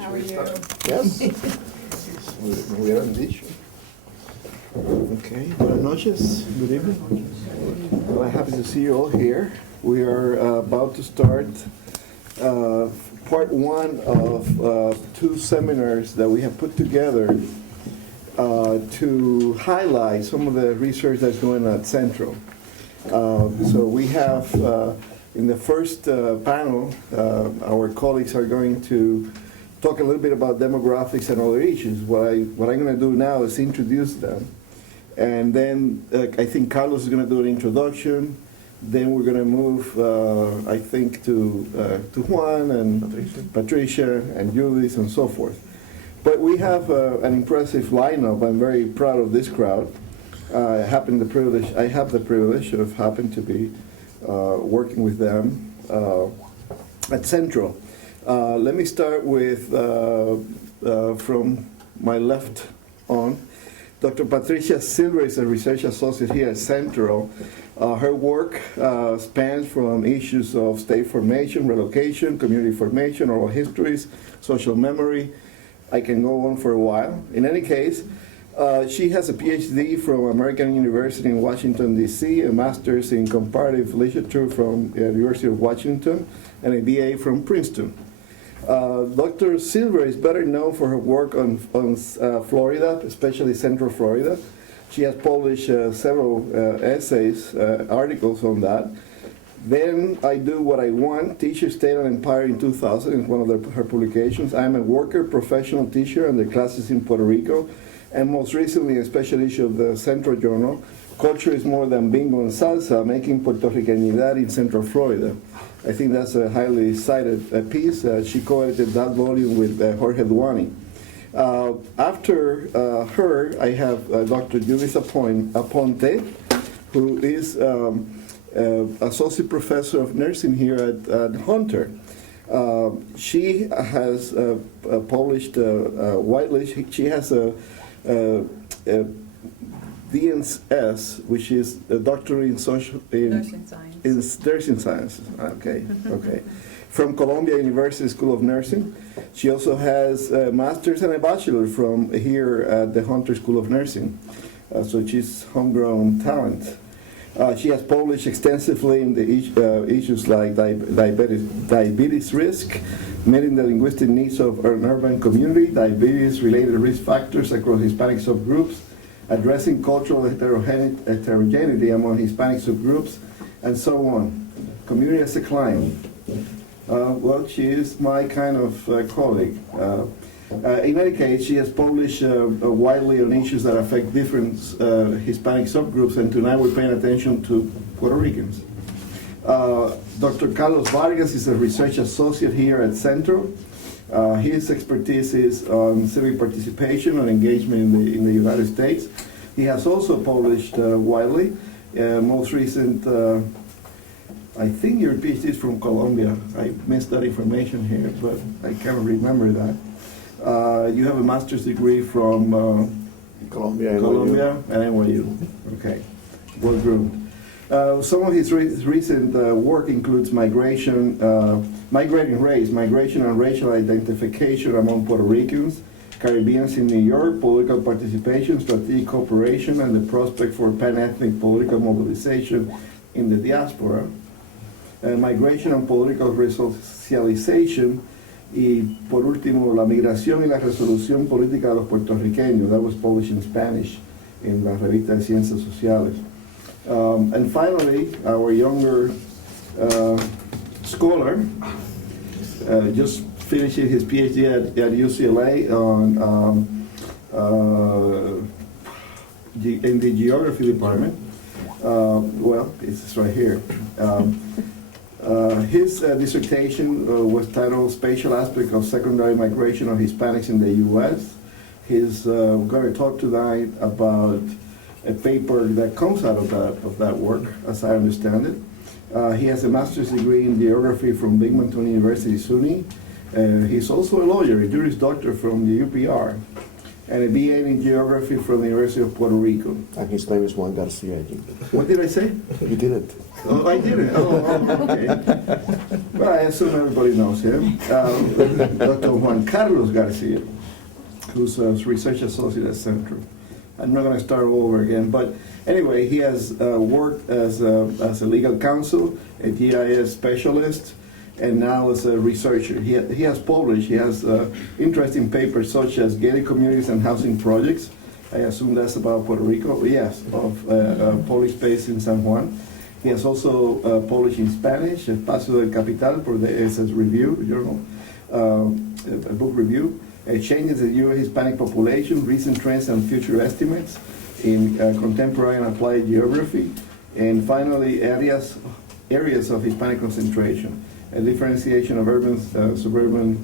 How are you? Yes. We are on dicho. Okay, buenas noches, good evening. Well, I'm happy to see you all here. We are about to start part one of two seminars that we have put together to highlight some of the research that's going on at Central. So we have, in the first panel, our colleagues are going to talk a little bit about demographics and other issues. What I'm going to do now is introduce them. And then I think Carlos is going to do an introduction. Then we're going to move, I think, to Juan and Patricia and Judith and so forth. But we have an impressive lineup. I'm very proud of this crowd. I have the privilege of happening to be working with them at Central. Let me start with, from my left on, Dr. Patricia Silver is a research associate here at Central. Her work spans from issues of state formation, relocation, community formation, oral histories, social memory. I can go on for a while. In any case, she has a PhD from American University in Washington, D.C., a master's in comparative literature from the University of Washington, and a BA from Princeton. Dr. Silver is better known for her work on Florida, especially Central Florida. She has published several essays, articles on that. Then I Do What I Want, Teacher, State, and Empire in 2000 is one of her publications. I'm a worker professional teacher under classes in Puerto Rico, and most recently a special issue of the Central Journal, Culture is More Than Bingo and Salsa, Making Puerto Ricanidad in Central Florida. I think that's a highly cited piece. She co-edited that volume with Jorge Duani. After her, I have Dr. Judith Aponte, who is Associate Professor of Nursing here at Hunter. She has published widely. She has a DNS, which is a doctorate in nursing sciences. Okay, okay. From Columbia University School of Nursing. She also has a master's and a bachelor from here at the Hunter School of Nursing. So she's homegrown talent. She has published extensively in the issues like diabetes risk, meeting the linguistic needs of an urban community, diabetes-related risk factors across Hispanic subgroups, addressing cultural heterogeneity among Hispanic subgroups, and so on. Community as a client. Well, she is my kind of colleague. In any case, she has published widely on issues that affect different Hispanic subgroups, and tonight we're paying attention to Puerto Ricans. Dr. Carlos Vargas is a research associate here at Central. His expertise is on civic participation and engagement in the United States. He has also published widely. Most recent, I think your PhD is from Columbia. I missed that information here, but I can't remember that. You have a master's degree from Columbia and NYU. Okay, well groomed. Some of his recent work includes migrating race, migration and racial identification among Puerto Ricans, Caribbeans in New York, political participation, strategic cooperation, and the prospect for pan-ethnic political mobilization in the diaspora, migration and political resocialization, y por último, la migración y la resolución política de los puertorriqueños. That was published in Spanish in la revista de Ciencias Sociales. And finally, our younger scholar, just finishing his PhD at UCLA in the geography department. Well, it's right here. His dissertation was titled Spatial Aspect of Secondary Migration of Hispanics in the U.S. He's going to talk tonight about a paper that comes out of that work, as I understand it. He has a master's degree in geography from Binghamton University, SUNY. He's also a lawyer, a Juris Doctor from the UPR. and a BA in geography from the University of Puerto Rico. And his name is Juan Garcia. What did I say? You didn't. Oh, I didn't. Okay. Well, I assume everybody knows him. Dr. Juan Carlos Garcia, who's a research associate at Central. I'm not going to start over again, but anyway, he has worked as a legal counsel, a GIS specialist, and now as a researcher. He has published, he has interesting papers such as gated communities and housing projects. I assume that's about Puerto Rico. Yes, of public space in San Juan. He has also published in Spanish, Espacio del Capital for the SS Review journal, a book review. Changes in the U.S. Hispanic population, recent trends and future estimates in contemporary and applied geography, and finally areas of Hispanic concentration, a differentiation of urban, suburban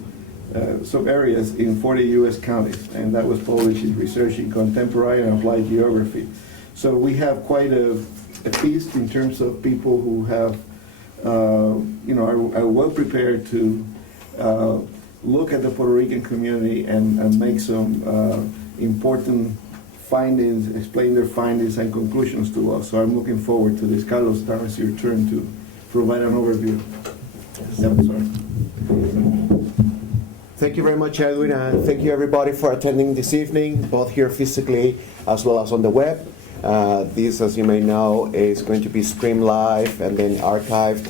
sub-areas in 40 U.S. counties, and that was published in Research in Contemporary and Applied Geography. So we have quite a feast in terms of people who have, are well prepared to look at the Puerto Rican community and make some important findings, explain their findings and conclusions to us. So I'm looking forward to this. Carlos, now it's your turn to provide an overview. Thank you very much, Edwin, and thank you everybody for attending this evening, both here physically as well as on the web. This, as you may know, is going to be streamed live and then archived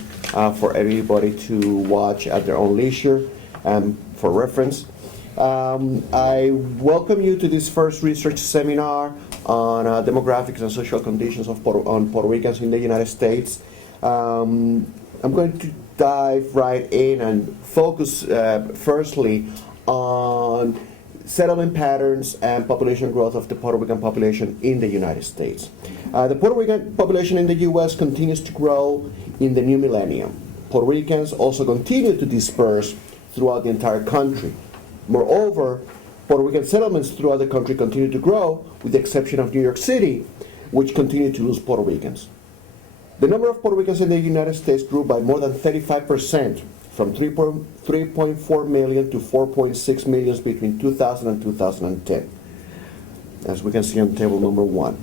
for everybody to watch at their own leisure. For reference, I welcome you to this first research seminar on demographics and social conditions of Puerto Ricans in the United States. I'm going to dive right in and focus firstly on settlement patterns and population growth of the Puerto Rican population in the United States. The Puerto Rican population in the U.S. continues to grow in the new millennium. Puerto Ricans also continue to disperse throughout the entire country. Moreover, Puerto Rican settlements throughout the country continue to grow, with the exception of New York City, which continued to lose Puerto Ricans. The number of Puerto Ricans in the United States grew by more than 35%, from 3.4 million to 4.6 million between 2000 and 2010, as we can see on table number 1.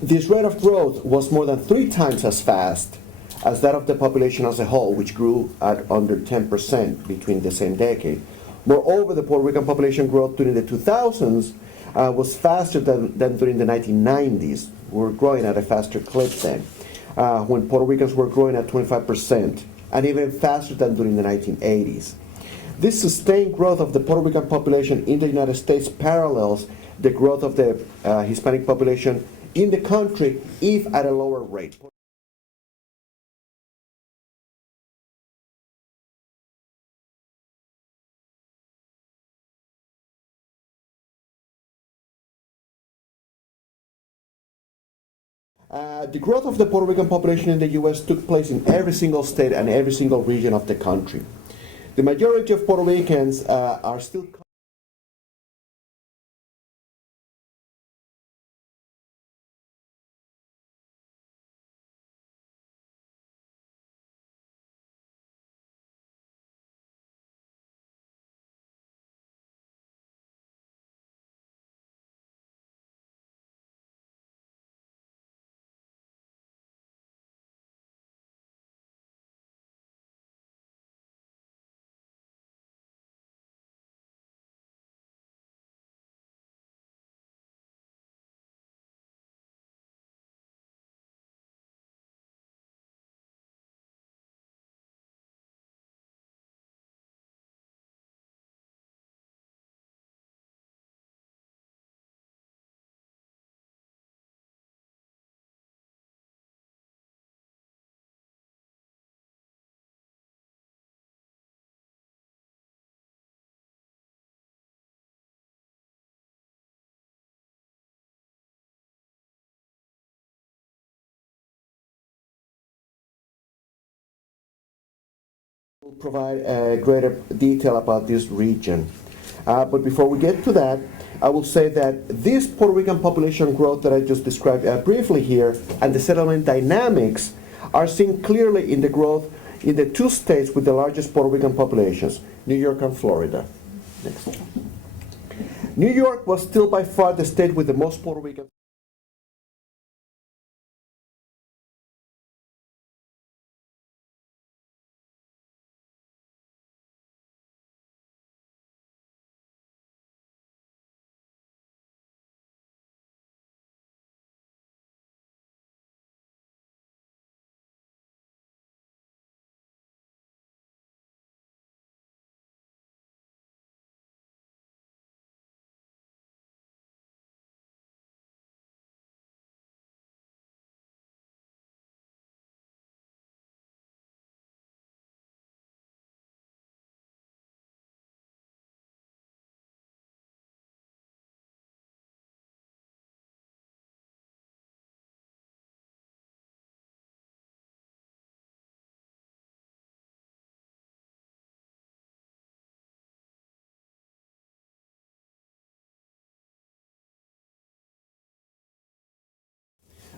This rate of growth was more than 3 times as fast as that of the population as a whole, which grew at under 10% between the same decade. Moreover, the Puerto Rican population growth during the 2000s was faster than during the 1990s. We were growing at a faster clip then, when Puerto Ricans were growing at 25%, and even faster than during the 1980s. This sustained growth of the Puerto Rican population in the United States parallels the growth of the Hispanic population in the country, if at a lower rate. The growth of the Puerto Rican population in the U.S. took place in every single state and every single region of the country. The majority of Puerto Ricans are still provide greater detail about this region. But before we get to that, I will say that this Puerto Rican population growth that I just described briefly here and the settlement dynamics are seen clearly in the growth in the 2 states with the largest Puerto Rican populations, New York and Florida. Next. New York was still by far the state with the most Puerto Ricans.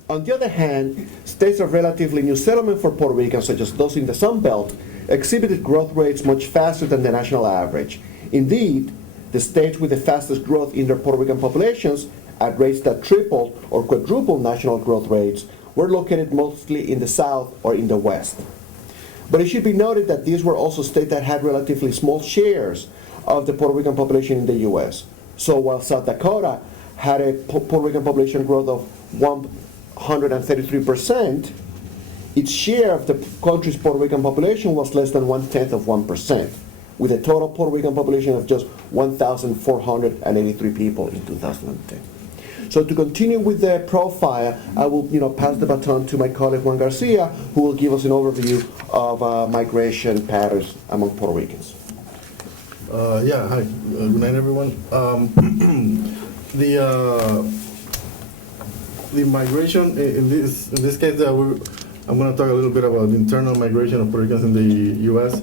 On the other hand, states of relatively new settlement for Puerto Ricans, such as those in the Sun Belt, exhibited growth rates much faster than the national average. Indeed, the states with the fastest growth in their Puerto Rican populations, at rates that tripled or quadrupled national growth rates, were located mostly in the South or in the West. But it should be noted that these were also states that had relatively small shares of the Puerto Rican population in the U.S. So while South Dakota had a Puerto Rican population growth of 133%, its share of the country's Puerto Rican population was less than 1/10%, with a total Puerto Rican population of just 1,483 people in 2010. So to continue with the profile, I will pass the baton to my colleague Juan Garcia, who will give us an overview of migration patterns among Puerto Ricans. Yeah, hi. Good night, everyone. The migration in this case, I'm going to talk a little bit about internal migration of Puerto Ricans in the U.S.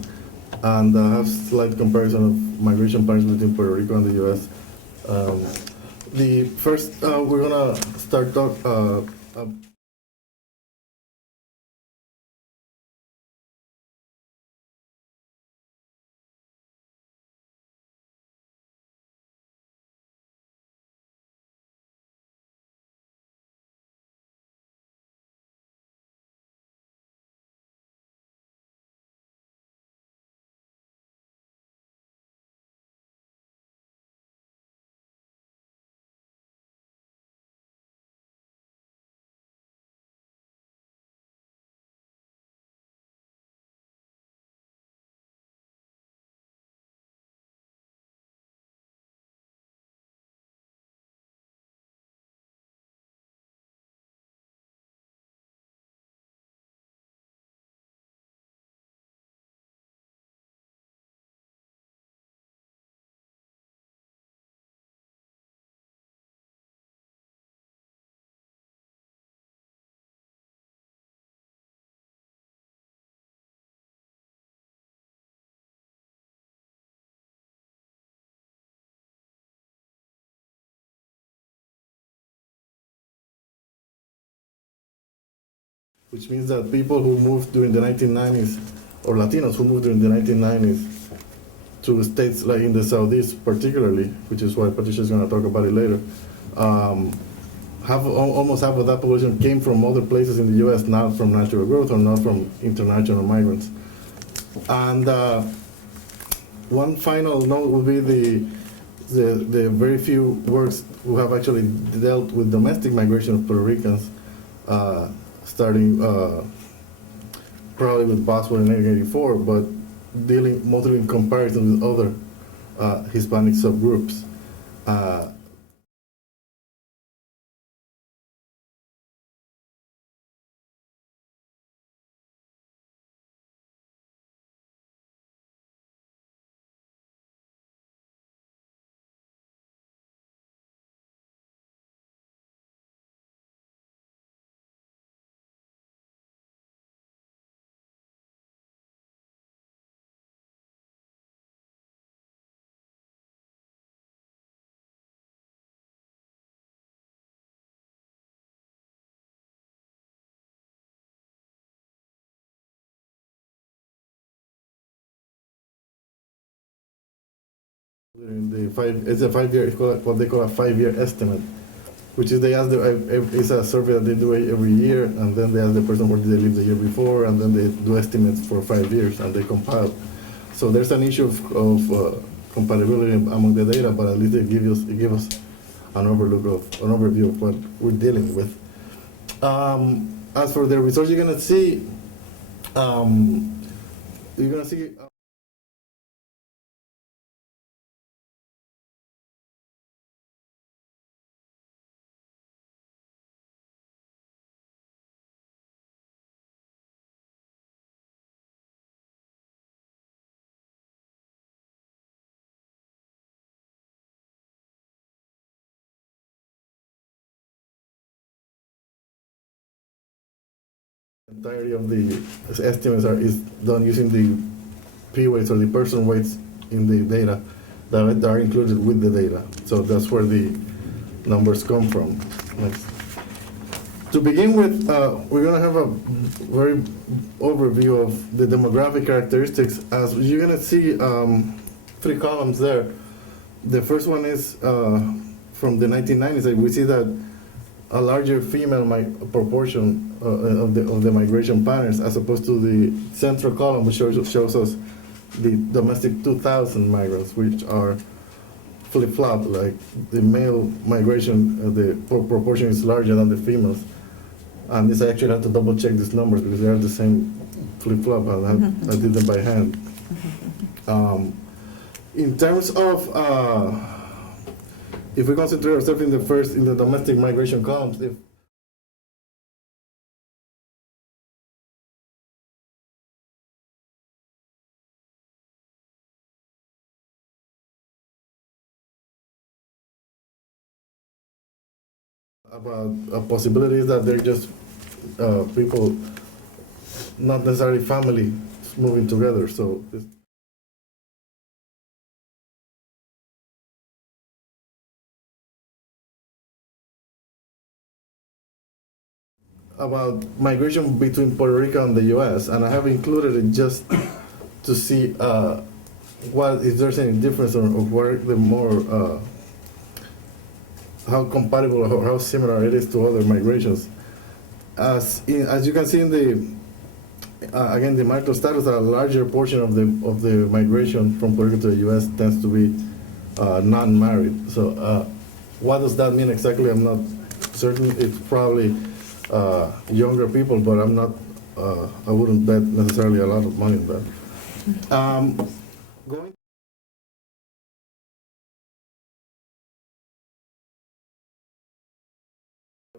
and have slight comparison of migration patterns between Puerto Rico and the U.S. The first, we're going to start which means that people who moved during the 1990s, or Latinos who moved during the 1990s to states like in the Southeast particularly, which is why Patricia is going to talk about it later, almost half of that population came from other places in the U.S., not from natural growth or not from international migrants. And one final note would be the very few works who have actually dealt with domestic migration of Puerto Ricans, starting probably with Boswell in 1884, but dealing mostly in comparison with other Hispanic subgroups. In it's a 5-year, it's called, what they call a 5-year estimate, which is they ask it's a survey that they do every year, and then they ask the person where did they live the year before, and then they do estimates for 5 years, and they compile. So there's an issue of compatibility among the data, but at least it give us an overview of what we're dealing with. As for the results, you're gonna see. Entirety of the estimates is done using the P weights or the person weights in the data that are included with the data. So that's where the numbers come from. Next. To begin with, we're going to have a very overview of the demographic characteristics. As you're going to see 3 columns there. The first one is from the 1990s. And we see that a larger female proportion of the migration patterns, as opposed to the central column, which shows us the domestic 2000 migrants, which are flip-flop. Like the male migration, the proportion is larger than the females. And this I actually have to double check these numbers because they are the same flip-flop. I did them by hand. In terms of if we concentrate ourselves in the domestic migration columns, about a possibility is that they're just people, not necessarily family, moving together. So. About migration between Puerto Rico and the U.S., and I have included it just to see what if there's any difference or where the more how compatible or how similar it is to other migrations. As you can see in the again the marital status, a larger portion of the migration from Puerto Rico to the U.S. tends to be non-married. So what does that mean exactly? I'm not certain. It's probably younger people, but I'm not. I wouldn't bet necessarily a lot of money on that. Going.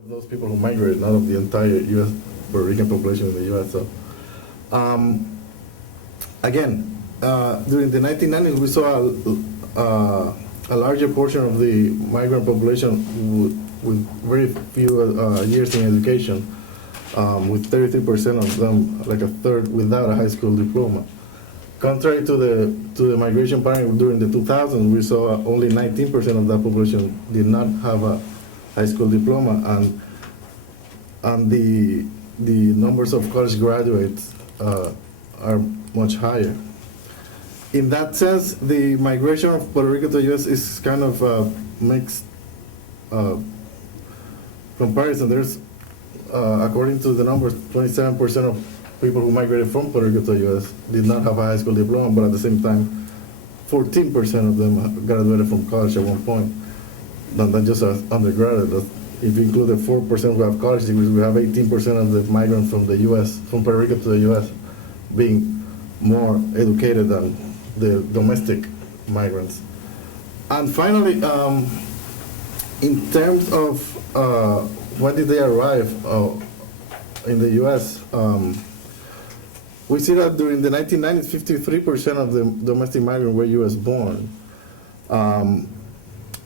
Those people who migrated, not of the entire U.S. Puerto Rican population in the U.S. So, again, during the 1990s, we saw a larger portion of the migrant population with very few years in education, with 33% of them, like a third, without a high school diploma. Contrary to the migration pattern during the 2000s, we saw only 19% of that population did not have a high school diploma, and the numbers of college graduates are much higher. In that sense, the migration of Puerto Rico to the U.S. is kind of a mixed comparison. There's, according to the numbers, 27% of people who migrated from Puerto Rico to the U.S. did not have a high school diploma, but at the same time, 14% of them graduated from college at one point. Not just as undergraduate. If you include the 4% who have college degrees, we have 18% of the migrants from the U.S., from Puerto Rico to the U.S., being more educated than the domestic migrants. And finally, in terms of when did they arrive in the U.S., we see that during the 1990s, 53% of the domestic migrants were U.S. born.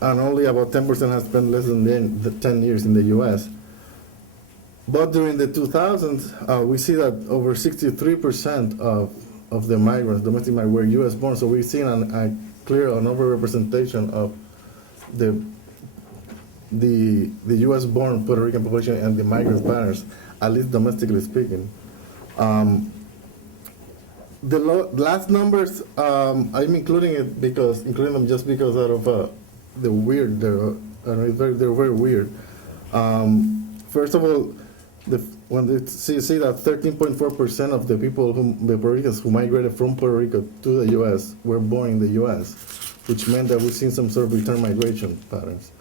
And only about 10% have spent less than 10 years in the U.S. But during the 2000s, we see that over 63% of the migrants, domestic migrants, were U.S. born. So we've seen a clear overrepresentation of the U.S. born Puerto Rican population and the migrant patterns, at least domestically speaking. the last numbers, I'm including them just because out of the weird. They're very weird. First of all, when you see that 13.4% of the people, the Puerto Ricans who migrated from Puerto Rico to the U.S. were born in the U.S., which meant that we've seen some sort of return migration patterns.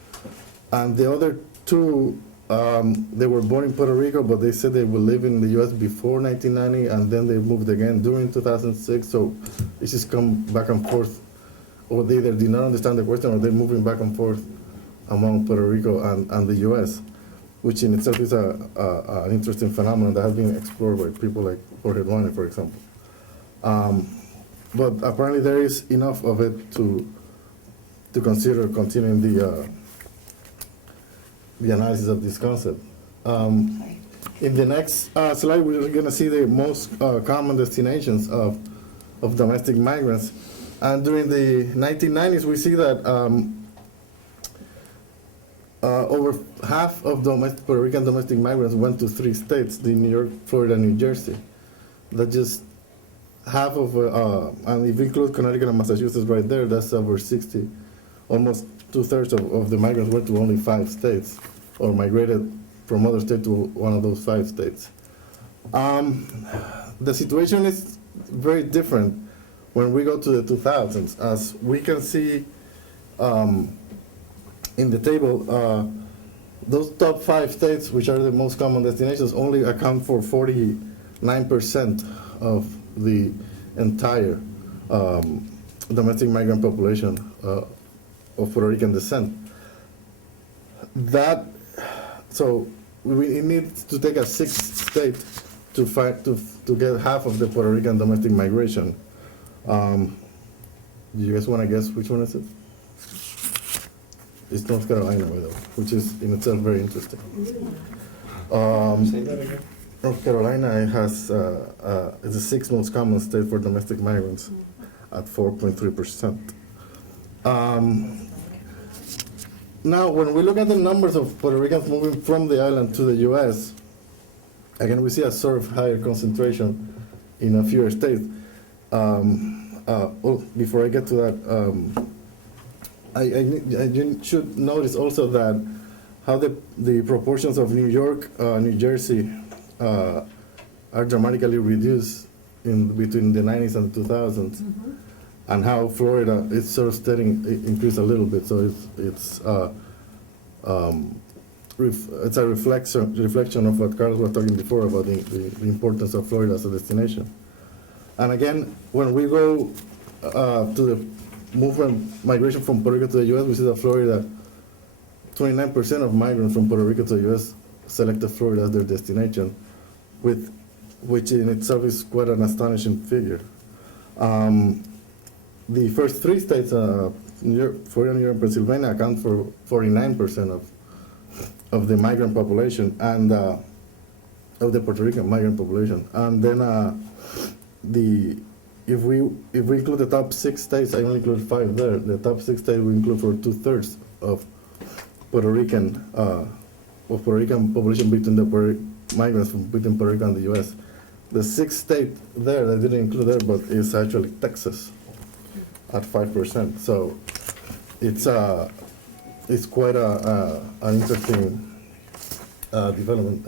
And the other two, they were born in Puerto Rico, but they said they were living in the U.S. before 1990, and then they moved again during 2006. So it's just come back and forth, or they either did not understand the question, or they're moving back and forth among Puerto Rico and the U.S., which in itself is an interesting phenomenon that has been explored by people like Jorge Duane, for example. But apparently there is enough of it to consider continuing the analysis of this concept. In the next slide, we're going to see the most common destinations of domestic migrants. And during the 1990s, we see that over half of Puerto Rican domestic migrants went to 3 states, the New York, Florida, and New Jersey. That just half of, and if you include Connecticut and Massachusetts right there, that's over 60, almost 2/3 of the migrants went to only 5 states, or migrated from other states to one of those 5 states. The situation is very different when we go to the 2000s. As we can see in the table, those top 5 states, which are the most common destinations, only account for 49% of the entire domestic migrant population of Puerto Rican descent. So we need to take a 6th state to get half of the Puerto Rican domestic migration. Do you guys want to guess which one is it? It's North Carolina, by the way, which is in itself very interesting. Say that again. North Carolina has is the 6th most common state for domestic migrants at 4.3%. Now, when we look at the numbers of Puerto Ricans moving from the island to the U.S., again, we see a sort of higher concentration in a fewer states. Before I get to that, I should notice also that how the proportions of New York, New Jersey are dramatically reduced between the 90s and the 2000s, and how Florida is sort of steady increase a little bit. So it's a reflection of what Carlos was talking before about the importance of Florida as a destination. And again, when we go to the migration from Puerto Rico to the U.S., we see that Florida, 29% of migrants from Puerto Rico to the U.S. selected Florida as their destination, which in itself is quite an astonishing figure. The first 3 states, Florida, New York, and Pennsylvania, account for 49% of the migrant population and of the Puerto Rican migrant population. And then if we include the top 6 states, I only include 5 there. The top 6 states we include for 2/3 of Puerto Rican population between the migrants from between Puerto Rico and the U.S. The 6th state there that I didn't include there, but is actually Texas at 5%. So it's quite an interesting development.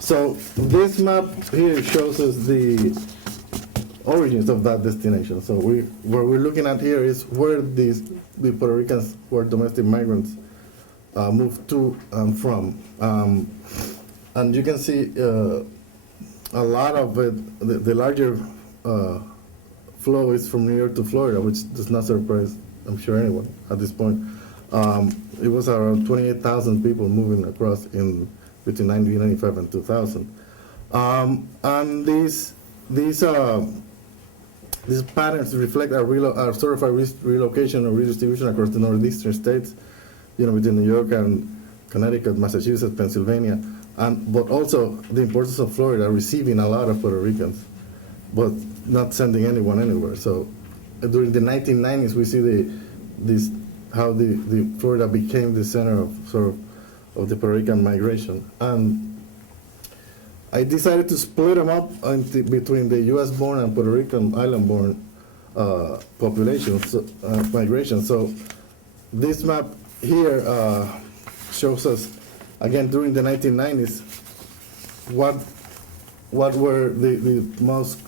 So this map here shows us the origins of that destination. So what we're looking at here is where the Puerto Ricans who are domestic migrants moved to and from. And you can see a lot of it, the larger flow is from New York to Florida, which does not surprise, I'm sure, anyone at this point. It was around 28,000 people moving across in between 1995 and 2000. And these patterns reflect a sort of a relocation or redistribution across the northeastern states, between New York and Connecticut, Massachusetts, Pennsylvania, but also the importance of Florida receiving a lot of Puerto Ricans, but not sending anyone anywhere. So during the 1990s, we see how the Florida became the center of the Puerto Rican migration. And I decided to split them up between the U.S.-born and Puerto Rican island-born populations, migration. So this map here shows us, again, during the 1990s, what were the most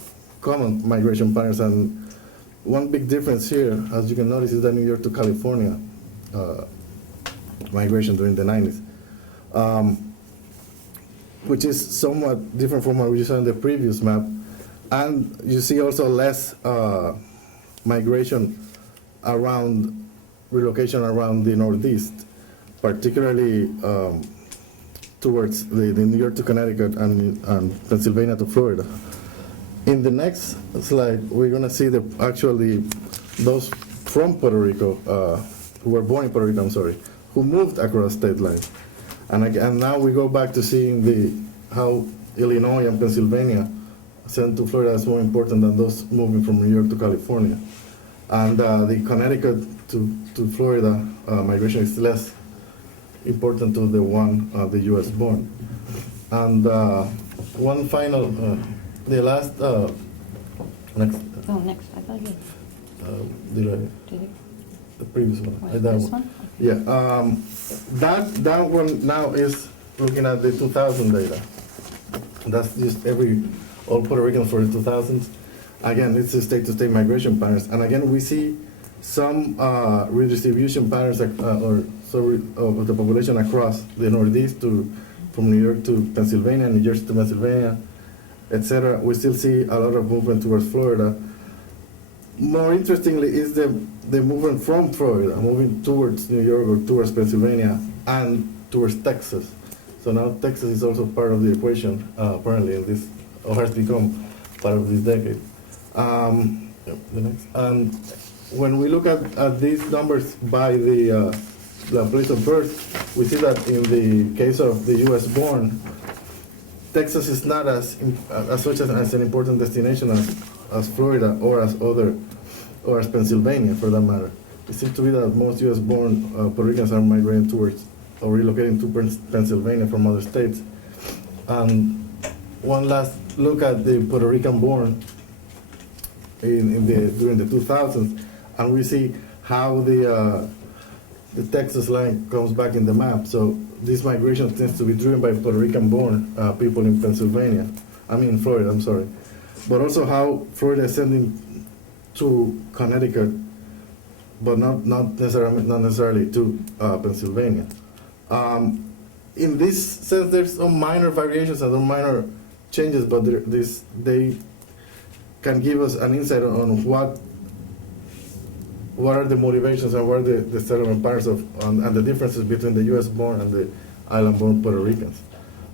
common migration patterns. And one big difference here, as you can notice, is the New York to California migration during the 90s. Which is somewhat different from what we saw in the previous map. And you see also less migration around, relocation around the Northeast, particularly towards the New York to Connecticut and Pennsylvania to Florida. In the next slide, we're gonna see actually those from Puerto Rico, who were born in Puerto Rico, who moved across state lines. And now we go back to seeing how Illinois and Pennsylvania sent to Florida is more important than those moving from New York to California. And the Connecticut to Florida migration is less important to the one, the US born. And one final, the last, next. Oh, next, I thought you Did I? did it. The previous one. What, That this one. one? Yeah, that one now is looking at the 2000 data. That's just all Puerto Rican for the 2000s. Again, it's a state-to-state migration patterns. And again, we see some redistribution patterns of the population across the Northeast from New York to Pennsylvania, New Jersey to Pennsylvania, etc. We still see a lot of movement towards Florida. More interestingly is the movement from Florida, moving towards New York or towards Pennsylvania and towards Texas. So now Texas is also part of the equation, apparently, in this, or has become part of this decade. The next. And when we look at these numbers by the place of birth, we see that in the case of the U.S. born, Texas is not as such as an important destination as Florida or as Pennsylvania, for that matter. It seems to be that most U.S.-born Puerto Ricans are migrating towards or relocating to Pennsylvania from other states. One last look at the Puerto Rican-born during the 2000s, and we see how the Texas line comes back in the map. So this migration tends to be driven by Puerto Rican-born people in Florida, I'm sorry. But also how Florida is sending to Connecticut, but not necessarily to Pennsylvania. In this sense, there's some minor variations and some minor changes, but they can give us an insight on what are the motivations and what are the settlement patterns and the differences between the U.S.-born and the island-born Puerto Ricans.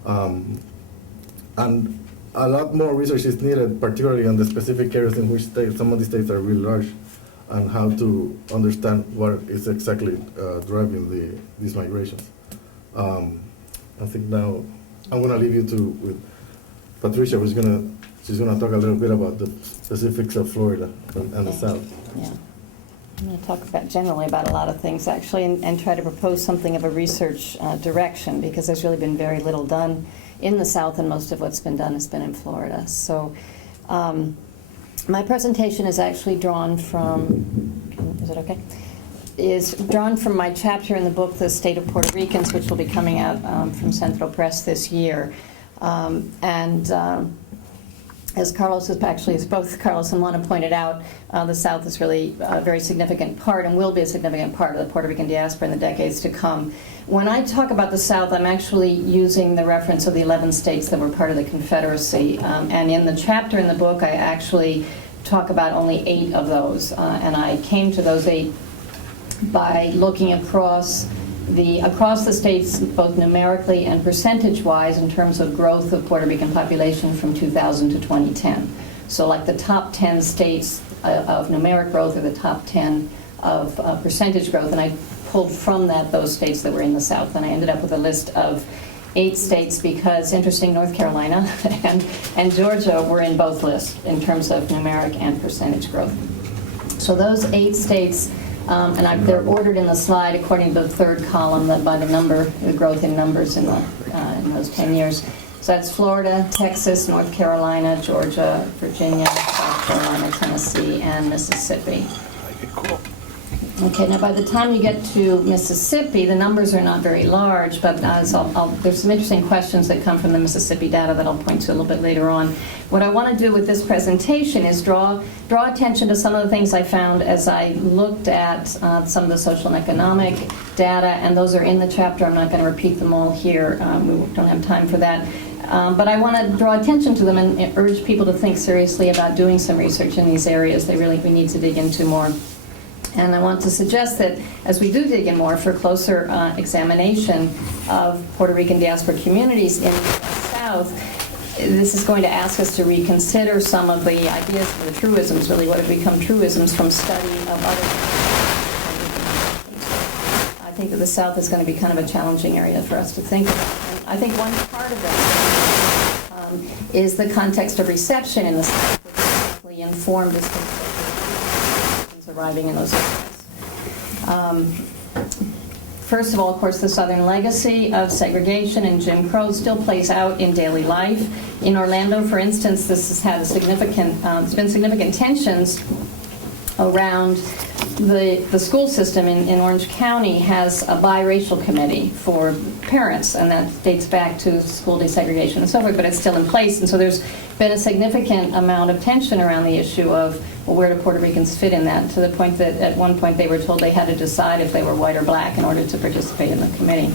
And a lot more research is needed, particularly on the specific areas in which some of the states are really large, and how to understand what is exactly driving these migrations. I think now I'm going to leave you with Patricia, who's she's gonna talk a little bit about the specifics of Florida and the South. Yeah. I'm going to talk generally about a lot of things, actually, and try to propose something of a research direction, because there's really been very little done in the South, and most of what's been done has been in Florida. So my presentation is actually drawn from, is it okay? Is drawn from my chapter in the book, The State of Puerto Ricans, which will be coming out from Central Press this year. As Carlos has actually, as both Carlos and Juana pointed out, the South is really a very significant part and will be a significant part of the Puerto Rican diaspora in the decades to come. When I talk about the South, I'm actually using the reference of the 11 states that were part of the Confederacy. And in the chapter in the book, I actually talk about only 8 of those. And I came to those 8 by looking across the states, both numerically and percentage-wise, in terms of growth of Puerto Rican population from 2000 to 2010. So like the top 10 states of numeric growth or the top 10 of percentage growth, and I pulled from that those states that were in the South, and I ended up with a list of 8 states because, interesting, North Carolina and Georgia were in both lists in terms of numeric and percentage growth. So those 8 states, and they're ordered in the slide according to the third column by the growth in numbers in those 10 years. So that's Florida, Texas, North Carolina, Georgia, Virginia, South Carolina, Tennessee, and Mississippi. Okay, now by the time you get to Mississippi, the numbers are not very large, but there's some interesting questions that come from the Mississippi data that I'll point to a little bit later on. What I want to do with this presentation is draw attention to some of the things I found as I looked at some of the social and economic data, and those are in the chapter. I'm not going to repeat them all here. We don't have time for that. But I want to draw attention to them and urge people to think seriously about doing some research in these areas. We need to dig into more. And I want to suggest that as we do dig in more for closer examination of Puerto Rican diaspora communities in the South, this is going to ask us to reconsider some of the ideas for the truisms, really what have become truisms from study of other. I think that the South is going to be kind of a challenging area for us to think about. And I think one part of that is the context of reception in the South, which directly informed this arriving in those areas. First of all, of course, the Southern legacy of segregation and Jim Crow still plays out in daily life. In Orlando, for instance, this has had there's been significant tensions around the school system in Orange County has a biracial committee for parents, and that dates back to school desegregation and so forth, but it's still in place. And so there's been a significant amount of tension around the issue of, well, where do Puerto Ricans fit in that, to the point that at one point they were told they had to decide if they were white or black in order to participate in the committee.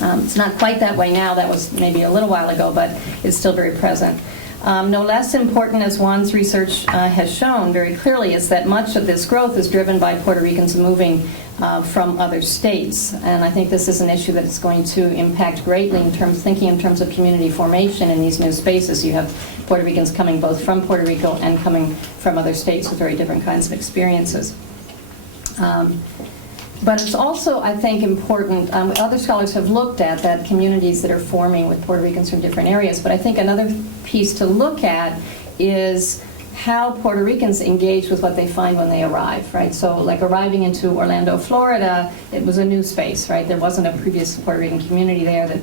It's not quite that way now. That was maybe a little while ago, but it's still very present. No less important, as Juan's research has shown very clearly, is that much of this growth is driven by Puerto Ricans moving from other states. And I think this is an issue that is going to impact greatly in terms of community formation in these new spaces. You have Puerto Ricans coming both from Puerto Rico and coming from other states with very different kinds of experiences. But it's also, I think, important, other scholars have looked at that communities that are forming with Puerto Ricans from different areas, but I think another piece to look at is how Puerto Ricans engage with what they find when they arrive, right? So like arriving into Orlando, Florida, it was a new space, right? There wasn't a previous Puerto Rican community there. That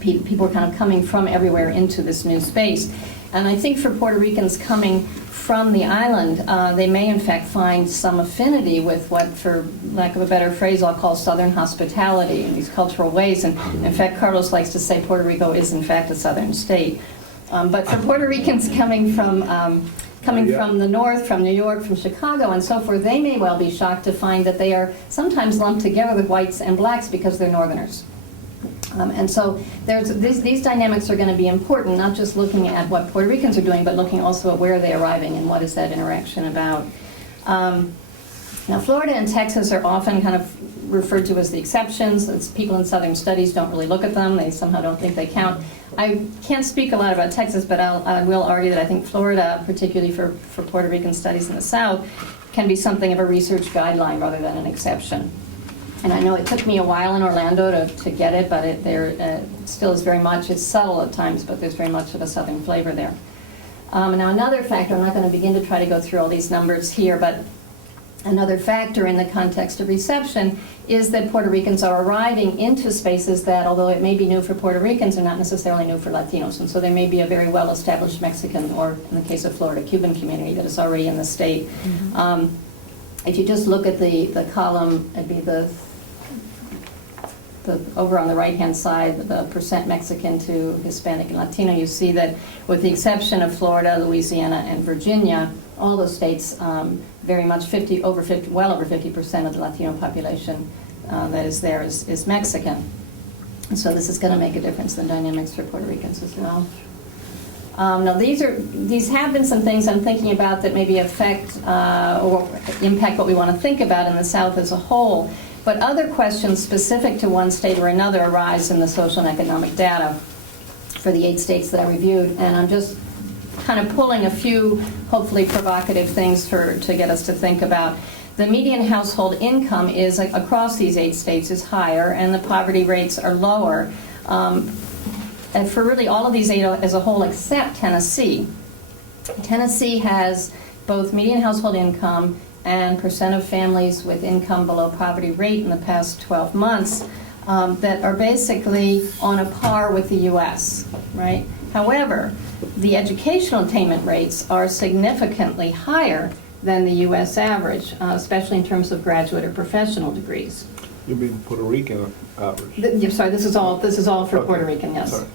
people were kind of coming from everywhere into this new space. And I think for Puerto Ricans coming from the island, they may in fact find some affinity with what, for lack of a better phrase, I'll call Southern hospitality in these cultural ways. And in fact, Carlos likes to say Puerto Rico is in fact a Southern state. But for Puerto Ricans coming from the north, from New York, from Chicago, and so forth, they may well be shocked to find that they are sometimes lumped together with whites and blacks because they're Northerners. And so these dynamics are going to be important, not just looking at what Puerto Ricans are doing, but looking also at where they're arriving and what is that interaction about. Now, Florida and Texas are often kind of referred to as the exceptions. It's people in Southern studies don't really look at them. They somehow don't think they count. I can't speak a lot about Texas, but I will argue that I think Florida, particularly for Puerto Rican studies in the South, can be something of a research guideline rather than an exception. And I know it took me a while in Orlando to get it, but there still is very much, it's subtle at times, but there's very much of a Southern flavor there. Now another factor, I'm not going to begin to try to go through all these numbers here, but another factor in the context of reception is that Puerto Ricans are arriving into spaces that, although it may be new for Puerto Ricans, are not necessarily new for Latinos. And so there may be a very well-established Mexican, or in the case of Florida, Cuban community that is already in the state. Mm-hmm. If you just look at the column, it'd be the over on the right-hand side, the percent Mexican to Hispanic and Latino, you see that with the exception of Florida, Louisiana, and Virginia, all those states very much well over 50% of the Latino population that is there is Mexican. And so this is going to make a difference in the dynamics for Puerto Ricans as well. Now these have been some things I'm thinking about that maybe affect or impact what we want to think about in the South as a whole. But other questions specific to one state or another arise in the social and economic data for the 8 states that I reviewed. And I'm just kind of pulling a few, hopefully provocative things to get us to think about. The median household income is, across these 8 states, is higher, and the poverty rates are lower. And for really all of these 8 as a whole except Tennessee. Tennessee has both median household income and percent of families with income below poverty rate in the past 12 months that are basically on a par with the U.S., right? However, the educational attainment rates are significantly higher than the U.S. average, especially in terms of graduate or professional degrees. You mean Puerto Rican average? Sorry, this is all for Okay. Puerto Rican, yes. Sorry.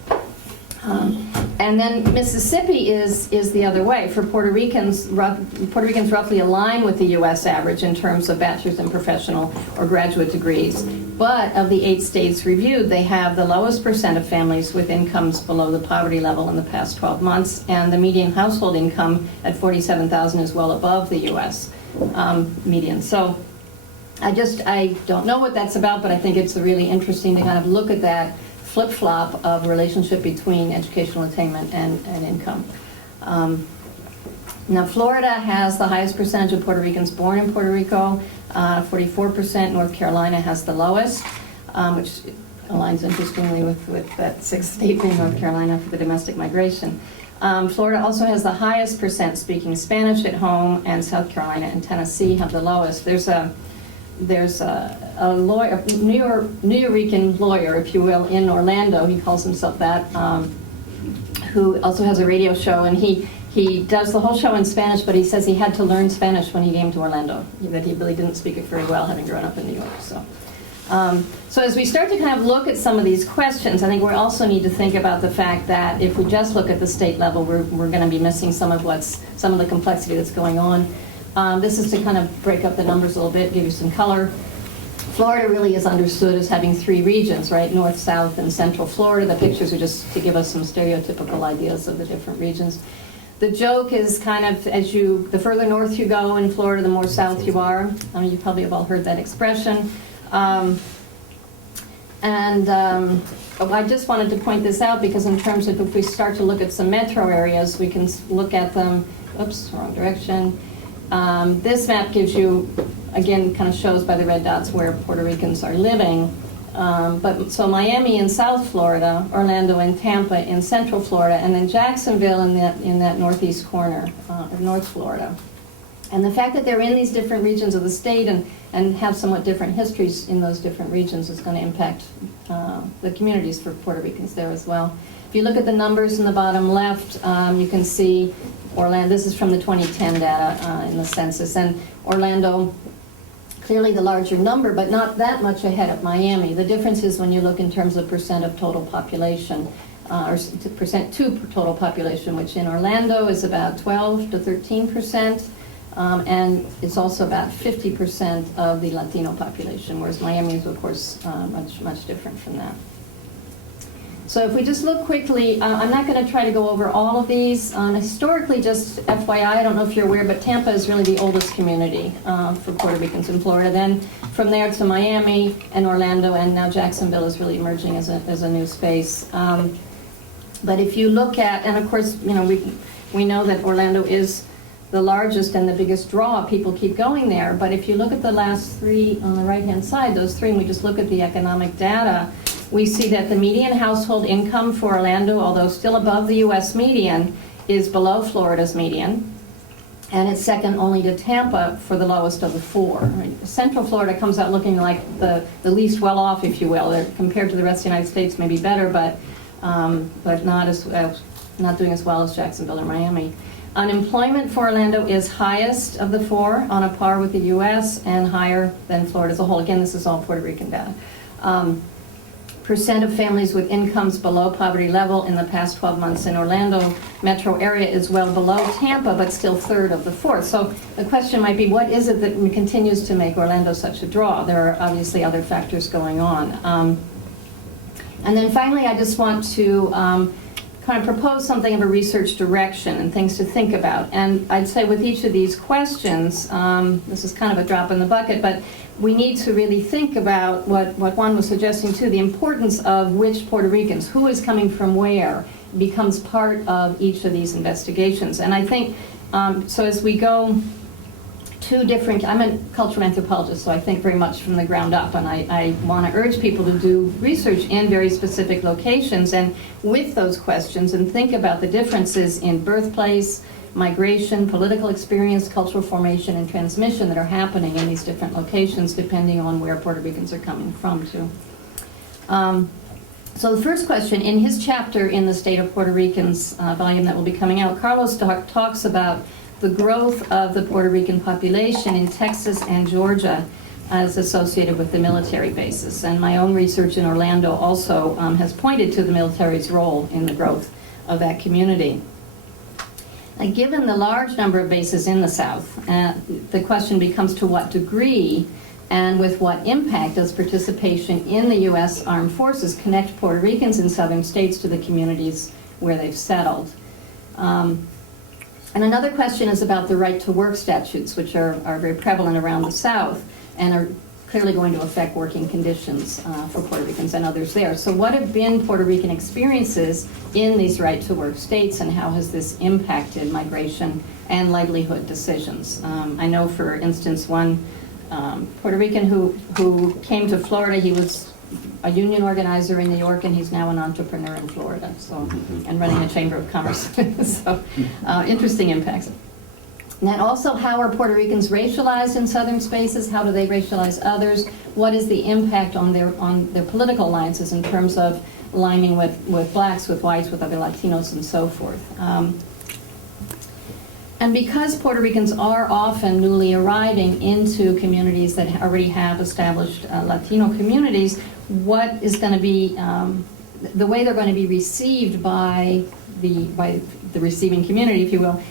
And then Mississippi is the other way. For Puerto Ricans roughly align with the U.S. average in terms of bachelor's and professional or graduate degrees. But of the 8 states reviewed, they have the lowest percent of families with incomes below the poverty level in the past 12 months, and the median household income at $47,000 is well above the U.S. Median. So I don't know what that's about, but I think it's really interesting to kind of look at that flip-flop of relationship between educational attainment and income. Now, Florida has the highest percentage of Puerto Ricans born in Puerto Rico, 44%. North Carolina has the lowest, which aligns interestingly with that 6th state being North Carolina for the domestic migration. Florida also has the highest percent speaking Spanish at home, and South Carolina and Tennessee have the lowest. There's a lawyer, New Rican lawyer, if you will, in Orlando. He calls himself that, who also has a radio show, and he does the whole show in Spanish, but he says he had to learn Spanish when he came to Orlando, that he really didn't speak it very well, having grown up in New York. So as we start to kind of look at some of these questions, I think we also need to think about the fact that if we just look at the state level, we're going to be missing some of the complexity that's going on. This is to kind of break up the numbers a little bit, give you some color. Florida really is understood as having 3 regions, right? North, South, and Central Florida. The pictures are just to give us some stereotypical ideas of the different regions. The joke is kind of the further north you go in Florida, the more south you are. I mean, you probably have all heard that expression. I just wanted to point this out because in terms of if we start to look at some metro areas, we can look at them, oops, wrong direction. This map gives you, again, kind of shows by the red dots where Puerto Ricans are living. So Miami in South Florida, Orlando and Tampa in Central Florida, and then Jacksonville in that northeast corner of North Florida. And the fact that they're in these different regions of the state and have somewhat different histories in those different regions is going to impact the communities for Puerto Ricans there as well. If you look at the numbers in the bottom left, you can see Orlando. This is from the 2010 data in the census, and Orlando, clearly the larger number, but not that much ahead of Miami. The difference is when you look in terms of percent of total population, or percent to total population, which in Orlando is about 12 to 13%, and it's also about 50% of the Latino population, whereas Miami is, of course, much different from that. So if we just look quickly, I'm not going to try to go over all of these. Historically, just FYI, I don't know if you're aware, but Tampa is really the oldest community for Puerto Ricans in Florida. Then from there to Miami and Orlando, and now Jacksonville is really emerging as a new space. But if you look at, and of course, we know that Orlando is the largest and the biggest draw. People keep going there. But if you look at the last 3 on the right-hand side, those 3, and we just look at the economic data, we see that the median household income for Orlando, although still above the U.S. median, is below Florida's median. And it's second only to Tampa for the lowest of the 4. Central Florida comes out looking like the least well-off, if you will. They're, compared to the rest of the United States, maybe better, but not doing as well as Jacksonville or Miami. Unemployment for Orlando is highest of the 4, on a par with the U.S., and higher than Florida as a whole. Again, this is all Puerto Rican data. Percent of families with incomes below poverty level in the past 12 months in Orlando metro area is well below Tampa, but still 3rd of the 4. So the question might be, what is it that continues to make Orlando such a draw? There are obviously other factors going on. And then finally, I just want to kind of propose something of a research direction and things to think about. And I'd say with each of these questions, this is kind of a drop in the bucket, but we need to really think about what Juan was suggesting too, the importance of which Puerto Ricans, who is coming from where, becomes part of each of these investigations. And I think, so as we go to different, I'm a cultural anthropologist, so I think very much from the ground up, and I want to urge people to do research in very specific locations and with those questions and think about the differences in birthplace, migration, political experience, cultural formation, and transmission that are happening in these different locations depending on where Puerto Ricans are coming from too. So the first question, in his chapter in the State of Puerto Ricans volume that will be coming out, Carlos talks about the growth of the Puerto Rican population in Texas and Georgia as associated with the military bases. And my own research in Orlando also has pointed to the military's role in the growth of that community. And given the large number of bases in the South, the question becomes to what degree and with what impact does participation in the U.S. Armed Forces connect Puerto Ricans in southern states to the communities where they've settled? And another question is about the right-to-work statutes, which are very prevalent around the South and are clearly going to affect working conditions for Puerto Ricans and others there. So what have been Puerto Rican experiences in these right-to-work states, and how has this impacted migration and livelihood decisions? I know, for instance, one Puerto Rican who came to Florida. He was a union organizer in New York, and he's now an entrepreneur in Florida, and running a chamber of commerce. So interesting impacts. And then also, how are Puerto Ricans racialized in southern spaces? How do they racialize others? What is the impact on their political alliances in terms of aligning with blacks, with whites, with other Latinos, and so forth? And because Puerto Ricans are often newly arriving into communities that already have established Latino communities, what is going to be the way they're going to be received by the receiving community, if you will,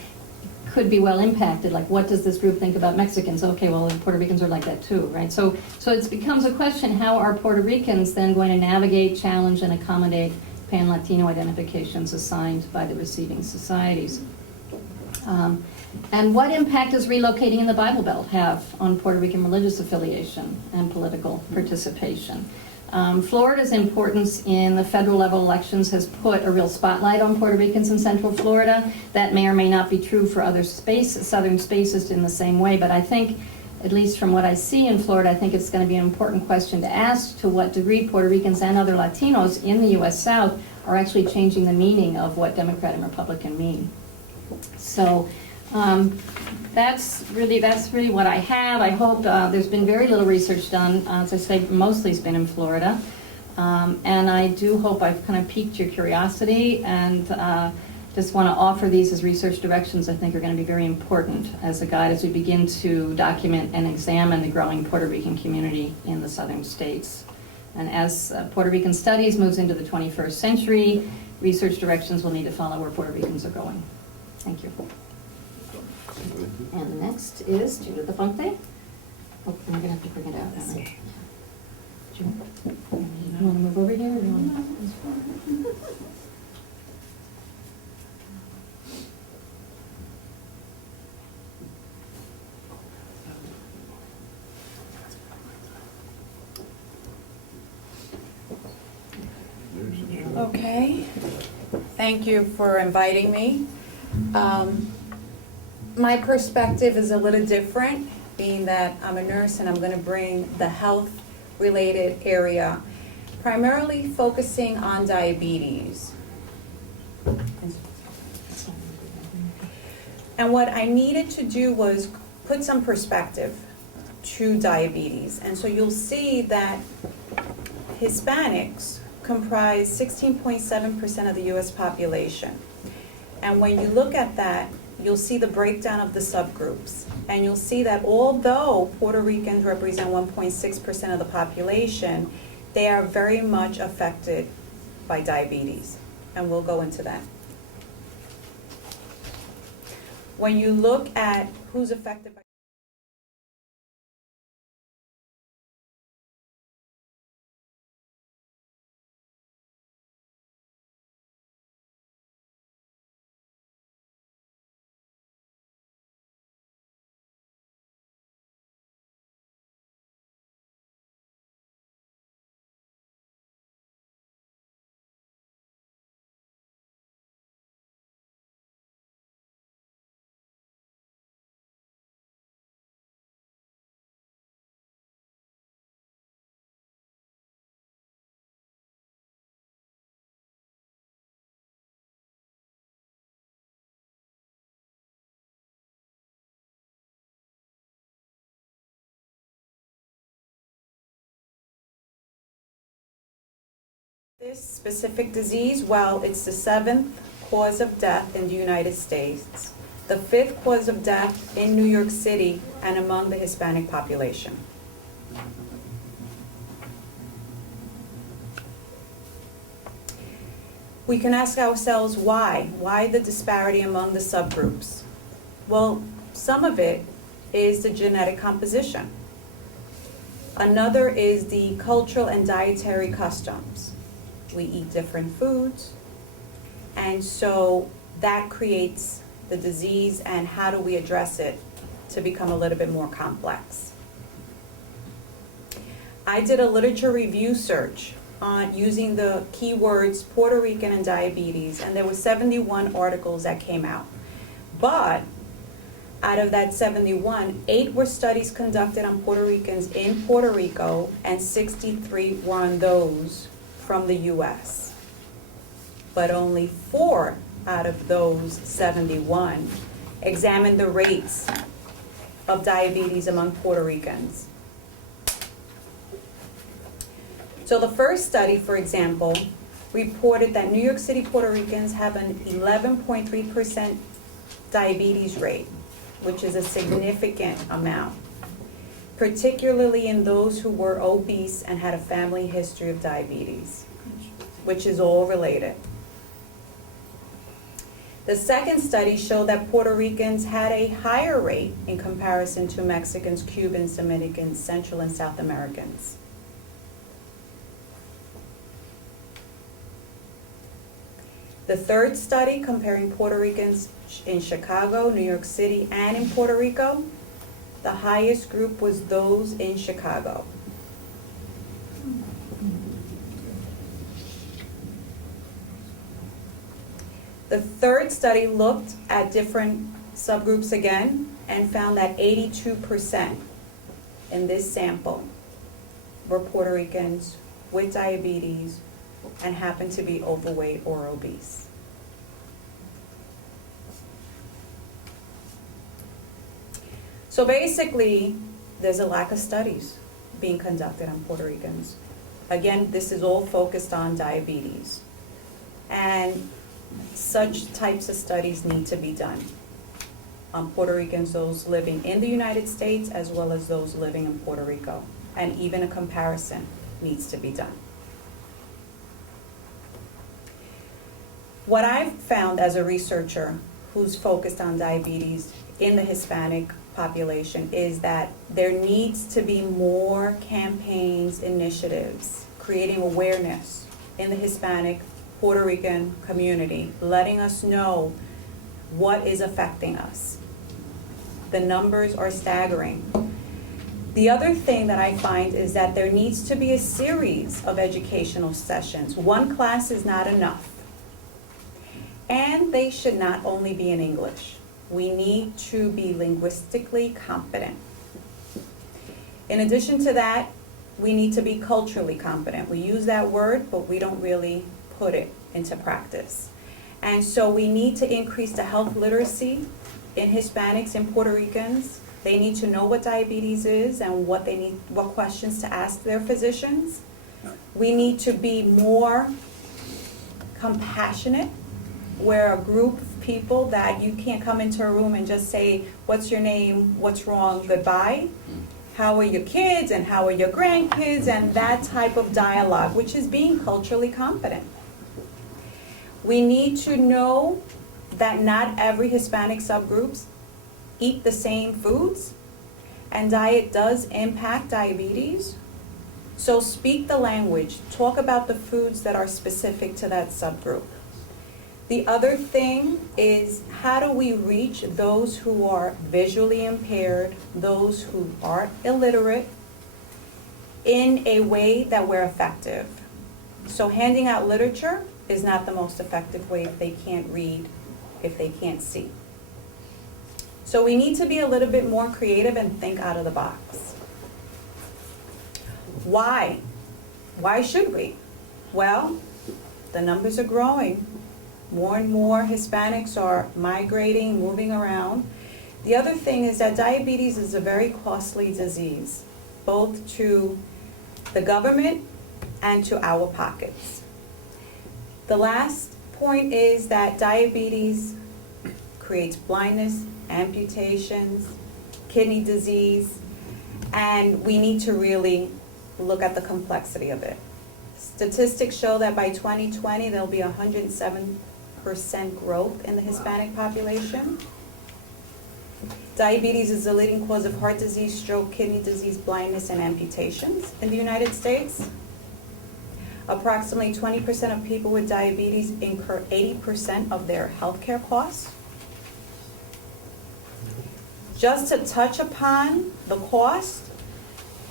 could be well impacted. Like, what does this group think about Mexicans? Okay, well, Puerto Ricans are like that too, right? So it becomes a question: how are Puerto Ricans then going to navigate, challenge, and accommodate pan-Latino identifications assigned by the receiving societies? And what impact does relocating in the Bible Belt have on Puerto Rican religious affiliation and political participation? Florida's importance in the federal level elections has put a real spotlight on Puerto Ricans in Central Florida. That may or may not be true for other southern spaces in the same way, but I think, at least from what I see in Florida, I think it's going to be an important question to ask: to what degree Puerto Ricans and other Latinos in the U.S. South are actually changing the meaning of what Democrat and Republican mean. So that's really what I have. I hope there's been very little research done. As I say, mostly it's been in Florida. And I do hope I've kind of piqued your curiosity, and just want to offer these as research directions I think are going to be very important as a guide as we begin to document and examine the growing Puerto Rican community in the southern states. And as Puerto Rican studies moves into the 21st century, research directions will need to follow where Puerto Ricans are going. Thank you. And next is Judith Afonte. Oh, I'm going to have to bring it out. You want to move over here? Or you want to... Okay, thank you for inviting me. My perspective is a little different, being that I'm a nurse and I'm going to bring the health-related area, primarily focusing on diabetes. And what I needed to do was put some perspective to diabetes. And so you'll see that Hispanics comprise 16.7% of the U.S. population. And when you look at that, you'll see the breakdown of the subgroups. And you'll see that although Puerto Ricans represent 1.6% of the population, they are very much affected by diabetes. And we'll go into that. When you look at who's affected by This specific disease, well, it's the 7th cause of death in the United States, the 5th cause of death in New York City and among the Hispanic population. We can ask ourselves why? Why the disparity among the subgroups? Well, some of it is the genetic composition. Another is the cultural and dietary customs. We eat different foods, and so that creates the disease, and how do we address it to become a little bit more complex. I did a literature review search on using the keywords Puerto Rican and diabetes, and there were 71 articles that came out. But out of that 71, 8 were studies conducted on Puerto Ricans in Puerto Rico, and 63 were on those from the US. But only 4 out of those 71 examined the rates of diabetes among Puerto Ricans. So the first study, for example, reported that New York City Puerto Ricans have an 11.3% diabetes rate, which is a significant amount, particularly in those who were obese and had a family history of diabetes, which is all related. The second study showed that Puerto Ricans had a higher rate in comparison to Mexicans, Cubans, Dominicans, Central and South Americans. The third study, comparing Puerto Ricans in Chicago, New York City, and in Puerto Rico, the highest group was those in Chicago. The third study looked at different subgroups again and found that 82% in this sample were Puerto Ricans with diabetes and happened to be overweight or obese. So basically, there's a lack of studies being conducted on Puerto Ricans. Again, this is all focused on diabetes. And such types of studies need to be done on Puerto Ricans, those living in the United States, as well as those living in Puerto Rico. And even a comparison needs to be done. What I've found as a researcher who's focused on diabetes in the Hispanic population is that there needs to be more campaigns, initiatives, creating awareness in the Hispanic Puerto Rican community, letting us know what is affecting us. The numbers are staggering. The other thing that I find is that there needs to be a series of educational sessions. One class is not enough. And they should not only be in English. We need to be linguistically competent. In addition to that, we need to be culturally competent. We use that word, but we don't really put it into practice. And so we need to increase the health literacy in Hispanics and Puerto Ricans. They need to know what diabetes is and what questions to ask their physicians. We need to be more compassionate. We're a group of people that you can't come into a room and just say, what's your name, what's wrong, goodbye. How are your kids and how are your grandkids, and that type of dialogue, which is being culturally competent. We need to know that not every Hispanic subgroups eat the same foods, and diet does impact diabetes. So speak the language, talk about the foods that are specific to that subgroup. The other thing is, how do we reach those who are visually impaired, those who are illiterate, in a way that we're effective? So handing out literature is not the most effective way if they can't read, if they can't see. So we need to be a little bit more creative and think out of the box. Why? Why should we? Well, the numbers are growing. More and more Hispanics are migrating, moving around. The other thing is that diabetes is a very costly disease, both to the government and to our pockets. The last point is that diabetes creates blindness, amputations, kidney disease, and we need to really look at the complexity of it. Statistics show that by 2020, there'll be 107% growth in the Hispanic population. Diabetes is the leading cause of heart disease, stroke, kidney disease, blindness, and amputations in the United States. Approximately 20% of people with diabetes incur 80% of their healthcare costs. Just to touch upon the cost,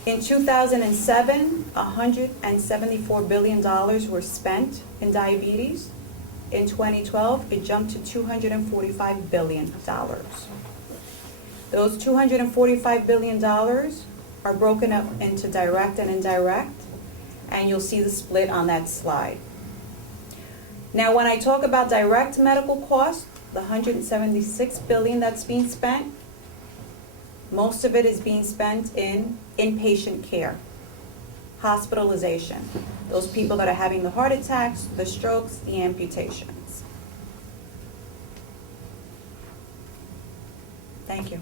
in 2007, $174 billion were spent in diabetes. In 2012, it jumped to $245 billion. Those $245 billion are broken up into direct and indirect, and you'll see the split on that slide. Now, when I talk about direct medical costs, the $176 billion that's being spent, most of it is being spent in inpatient care, hospitalization, those people that are having the heart attacks, the strokes, the amputations. Thank you.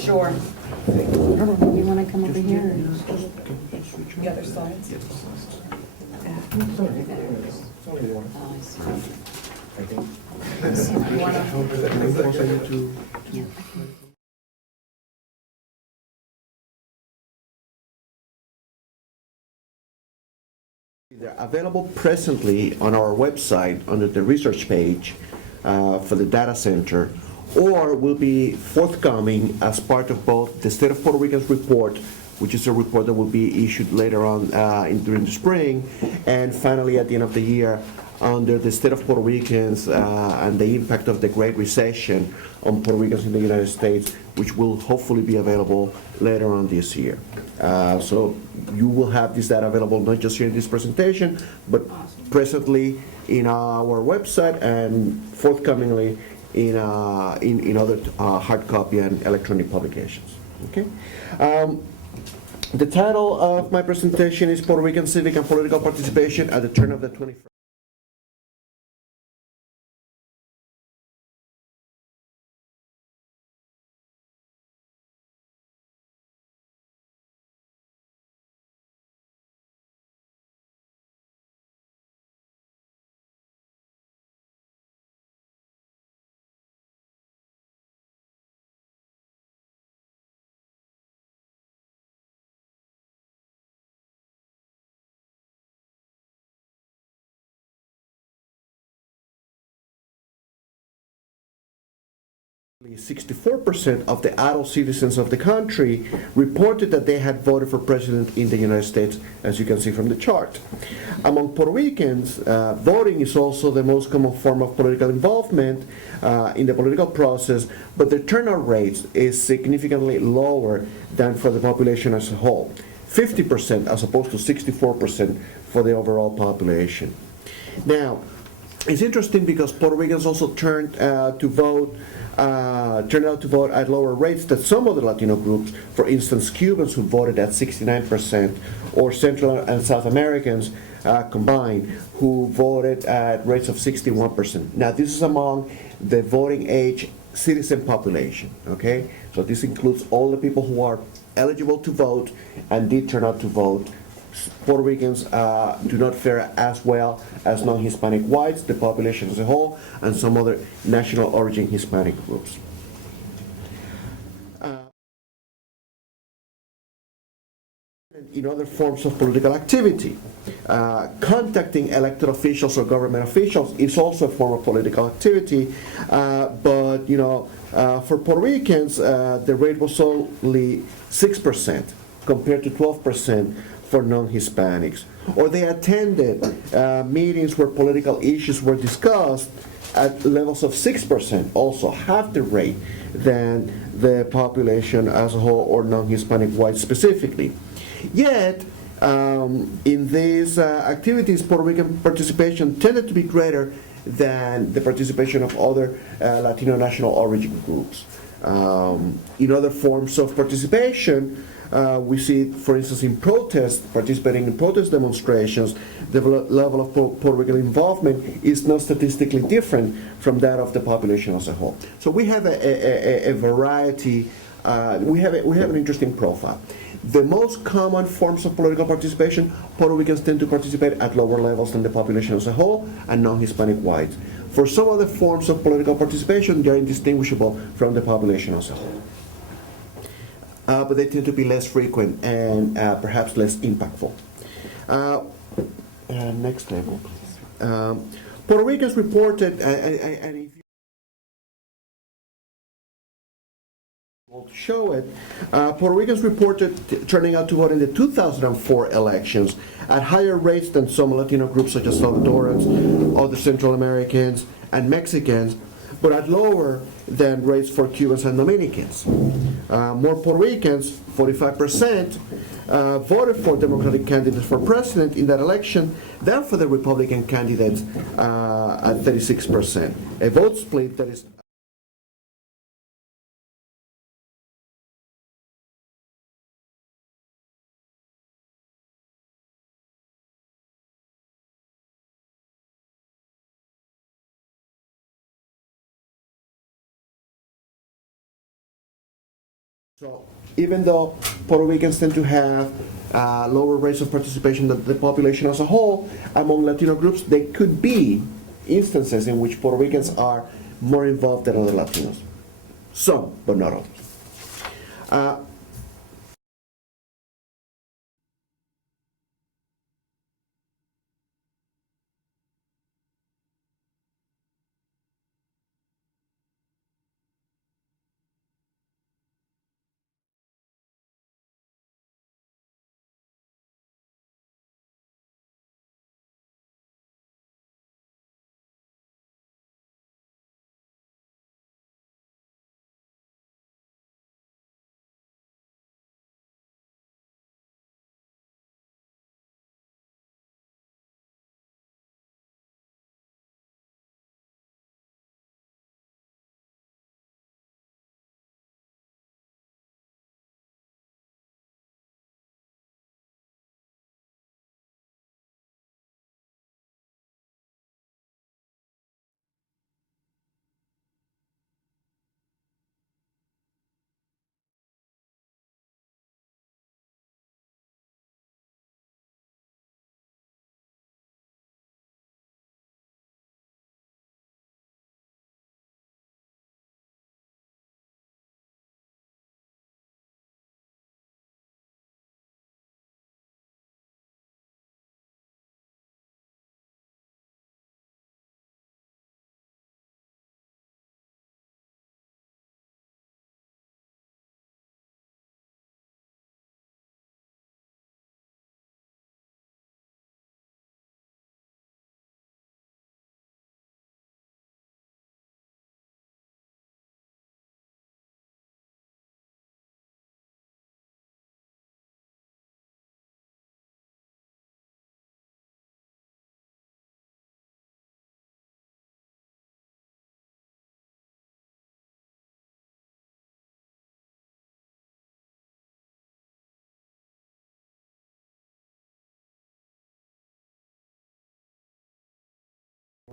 Sure. You want to come over here? The other slides? They're available presently on our website under the research page for the data center, or will be forthcoming as part of both the State of Puerto Rican's report, which is a report that will be issued later on during the spring, and finally at the end of the year under the State of Puerto Ricans and the impact of the Great Recession on Puerto Ricans in the United States, which will hopefully be available later on this year. So you will have this data available not just here in this presentation, but presently in our website and forthcomingly in other hard copy and electronic publications. Okay. The title of my presentation is Puerto Rican Civic and Political Participation at the Turn of the 21st. Only 64% of the adult citizens of the country reported that they had voted for president in the United States, as you can see from the chart. Among Puerto Ricans, voting is also the most common form of political involvement in the political process, but the turnout rate is significantly lower than for the population as a whole, 50% as opposed to 64% for the overall population. Now, it's interesting because Puerto Ricans also turned out to vote at lower rates than some other Latino groups. For instance, Cubans who voted at 69%, or Central and South Americans combined who voted at rates of 61%. Now, this is among the voting age citizen population, okay? So this includes all the people who are eligible to vote and did turn out to vote. Puerto Ricans do not fare as well as non-Hispanic whites, the population as a whole, and some other national origin Hispanic groups. In other forms of political activity, contacting elected officials or government officials is also a form of political activity, but for Puerto Ricans, the rate was only 6% compared to 12% for non-Hispanics. Or they attended meetings where political issues were discussed at levels of 6%, also half the rate than the population as a whole or non-Hispanic whites specifically. Yet, in these activities, Puerto Rican participation tended to be greater than the participation of other Latino national origin groups. In other forms of participation, we see, for instance, in protests, participating in protest demonstrations, the level of Puerto Rican involvement is not statistically different from that of the population as a whole. So we have a variety, we have an interesting profile. The most common forms of political participation, Puerto Ricans tend to participate at lower levels than the population as a whole, and non-Hispanic whites. For some other forms of political participation, they are indistinguishable from the population as a whole. But they tend to be less frequent and perhaps less impactful. Next table, please. Puerto Ricans reported, and if you want to show it, Puerto Ricans reported turning out to vote in the 2004 elections at higher rates than some Latino groups such as Salvadorans, other Central Americans, and Mexicans, but at lower than rates for Cubans and Dominicans. More Puerto Ricans, 45%, voted for Democratic candidates for president in that election than for the Republican candidates at 36%. A vote split that is so, even though Puerto Ricans tend to have lower rates of participation than the population as a whole, among Latino groups, there could be instances in which Puerto Ricans are more involved than other Latinos. Some, but not all.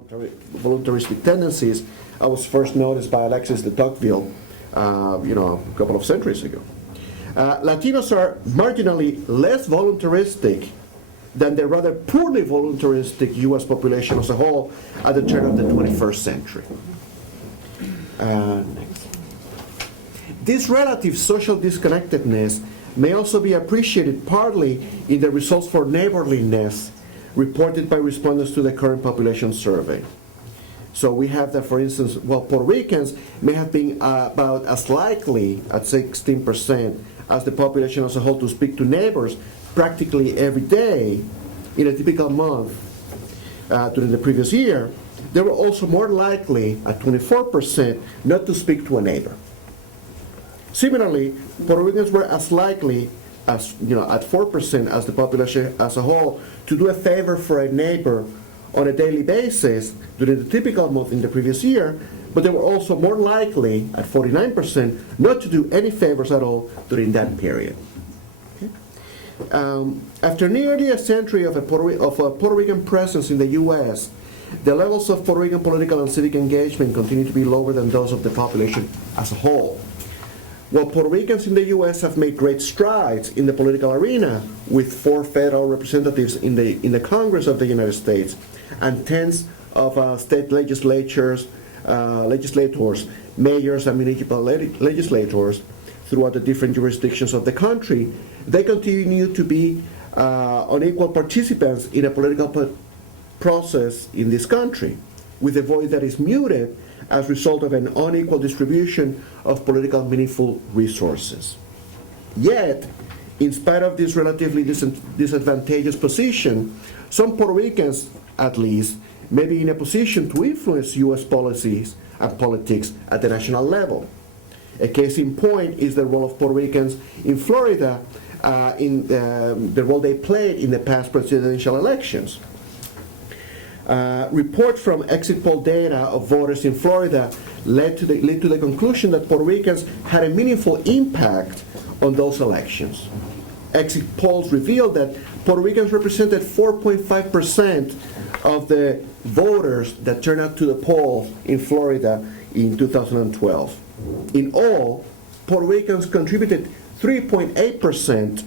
Voluntaristic tendencies, I was first noticed by Alexis de Tocqueville, a couple of centuries ago. Latinos are marginally less voluntaristic than the rather poorly voluntaristic U.S. population as a whole at the turn of the 21st century. Next. This relative social disconnectedness may also be appreciated partly in the results for neighborliness reported by respondents to the current population survey. So we have that, for instance, Puerto Ricans may have been about as likely at 16% as the population as a whole to speak to neighbors practically every day in a typical month during the previous year. They were also more likely at 24% not to speak to a neighbor. Similarly, Puerto Ricans were as likely as, at 4% as the population as a whole to do a favor for a neighbor on a daily basis during the typical month in the previous year, but they were also more likely, at 49%, not to do any favors at all during that period. After nearly a century of a Puerto Rican presence in the U.S., the levels of Puerto Rican political and civic engagement continue to be lower than those of the population as a whole. While Puerto Ricans in the U.S. have made great strides in the political arena, with 4 federal representatives in the Congress of the United States and tens of state legislators, mayors, and municipal legislators throughout the different jurisdictions of the country, they continue to be unequal participants in a political process in this country, with a voice that is muted as a result of an unequal distribution of political meaningful resources. Yet, in spite of this relatively disadvantageous position, some Puerto Ricans, at least, may be in a position to influence U.S. policies and politics at the national level. A case in point is the role of Puerto Ricans in Florida, in the role they played in the past presidential elections. Reports from exit poll data of voters in Florida led to the conclusion that Puerto Ricans had a meaningful impact on those elections. Exit polls revealed that Puerto Ricans represented 4.5% of the voters that turned out to the polls in Florida in 2012. In all, Puerto Ricans contributed 3.8%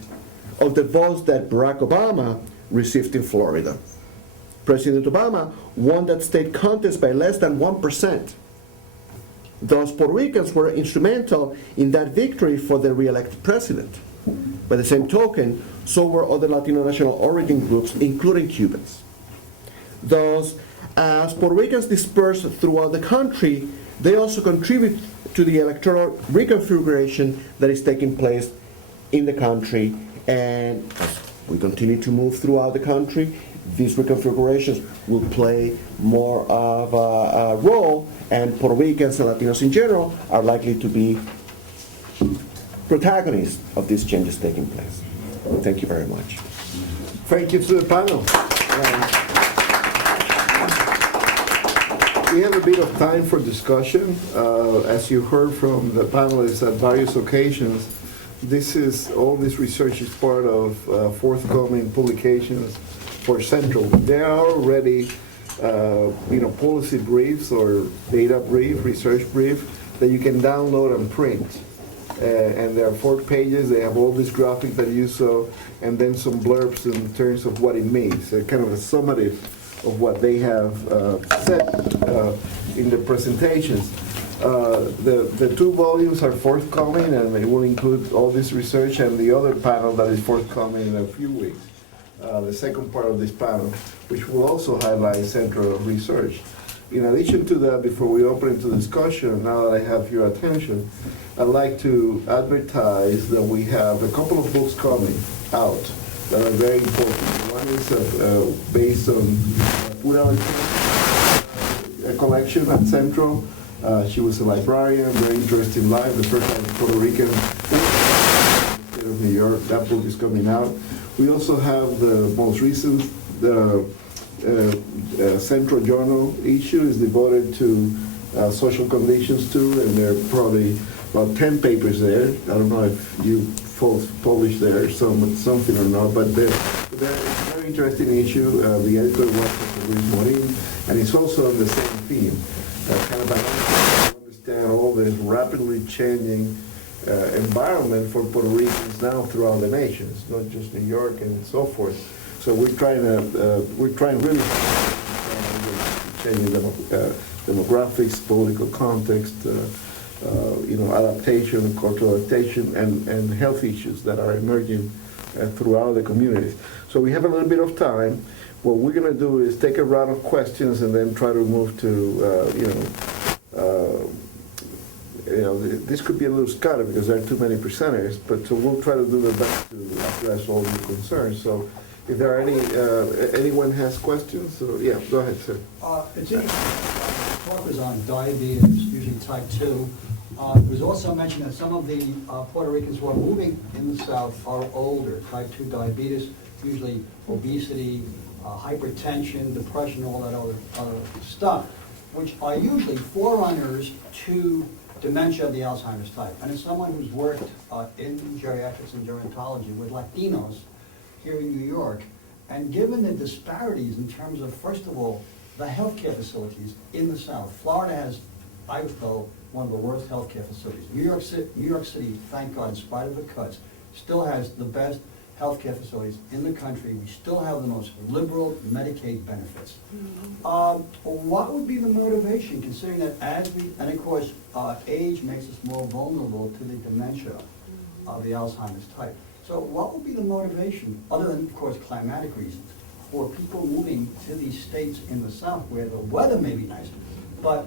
of the votes that Barack Obama received in Florida. President Obama won that state contest by less than 1%. Thus, Puerto Ricans were instrumental in that victory for the re-elected president. By the same token, so were other Latino national origin groups, including Cubans. Thus, as Puerto Ricans disperse throughout the country, they also contribute to the electoral reconfiguration that is taking place in the country. And as we continue to move throughout the country, these reconfigurations will play more of a role, and Puerto Ricans and Latinos in general are likely to be protagonists of these changes taking place. Thank you very much. Thank you to the panel. We have a bit of time for discussion. As you heard from the panelists at various occasions, all this research is part of forthcoming publications for Central. There are already policy briefs or data brief, research brief that you can download and print. And there are 4 pages. They have all these graphics that you saw, and then some blurbs in terms of what it means, kind of a summative of what they have said in the presentations. The 2 volumes are forthcoming, and it will include all this research and the other panel that is forthcoming in a few weeks. The second part of this panel, which will also highlight central research. In addition to that, before we open into discussion, now that I have your attention, I'd like to advertise that we have a couple of books coming out that are very important. One is based on Pura, a collection at Central. She was a librarian, very interesting life, the first time Puerto Rican state of New York. That book is coming out. We also have the most recent Central Journal issue is devoted to social conditions too, and there are probably about 10 papers there. I don't know if you folks published there something or not, but it's a very interesting issue. The editor was Luis Morin, and it's also on the same theme, kind of understand all this rapidly changing environment for Puerto Ricans now throughout the nation. It's not just New York and so forth. So we're trying really changing demographics, political context, adaptation, cultural adaptation, and health issues that are emerging throughout the communities. So we have a little bit of time. What we're going to do is take a round of questions and then try to move to, this could be a little scattered because there are too many presenters, but so we'll try to do the best to address all your concerns. So if there are anyone has questions, so yeah, go ahead, sir. It's interesting, the talk was on diabetes, usually type 2. It was also mentioned that some of the Puerto Ricans who are moving in the South are older, type 2 diabetes, usually obesity, hypertension, depression, all that other stuff, which are usually forerunners to dementia of the Alzheimer's type. And as someone who's worked in geriatrics and gerontology with Latinos here in New York, and given the disparities in terms of, first of all, the healthcare facilities in the South. Florida has, I was told, one of the worst healthcare facilities. New York City, thank God, in spite of the cuts, still has the best healthcare facilities in the country. We still have the most liberal Medicaid benefits. What would be the motivation, considering that and of course, age makes us more vulnerable to the dementia of the Alzheimer's type. So what would be the motivation, other than, of course, climatic reasons, for people moving to these states in the South where the weather may be nice, but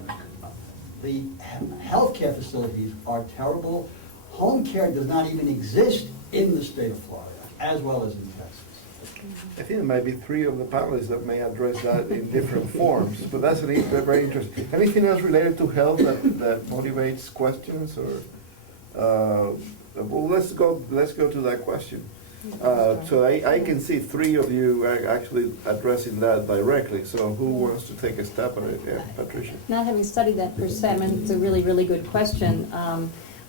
the healthcare facilities are terrible. Home care does not even exist in the state of Florida, as well as in Texas. I think there might be three of the panelists that may address that in different forms, but that's very interesting. Anything else related to health that motivates questions, or well, let's go to that question. So I can see three of you are actually addressing that directly. So who wants to take a step at it? Yeah, Patricia. Not having studied that per se, I mean, it's a really, really good question.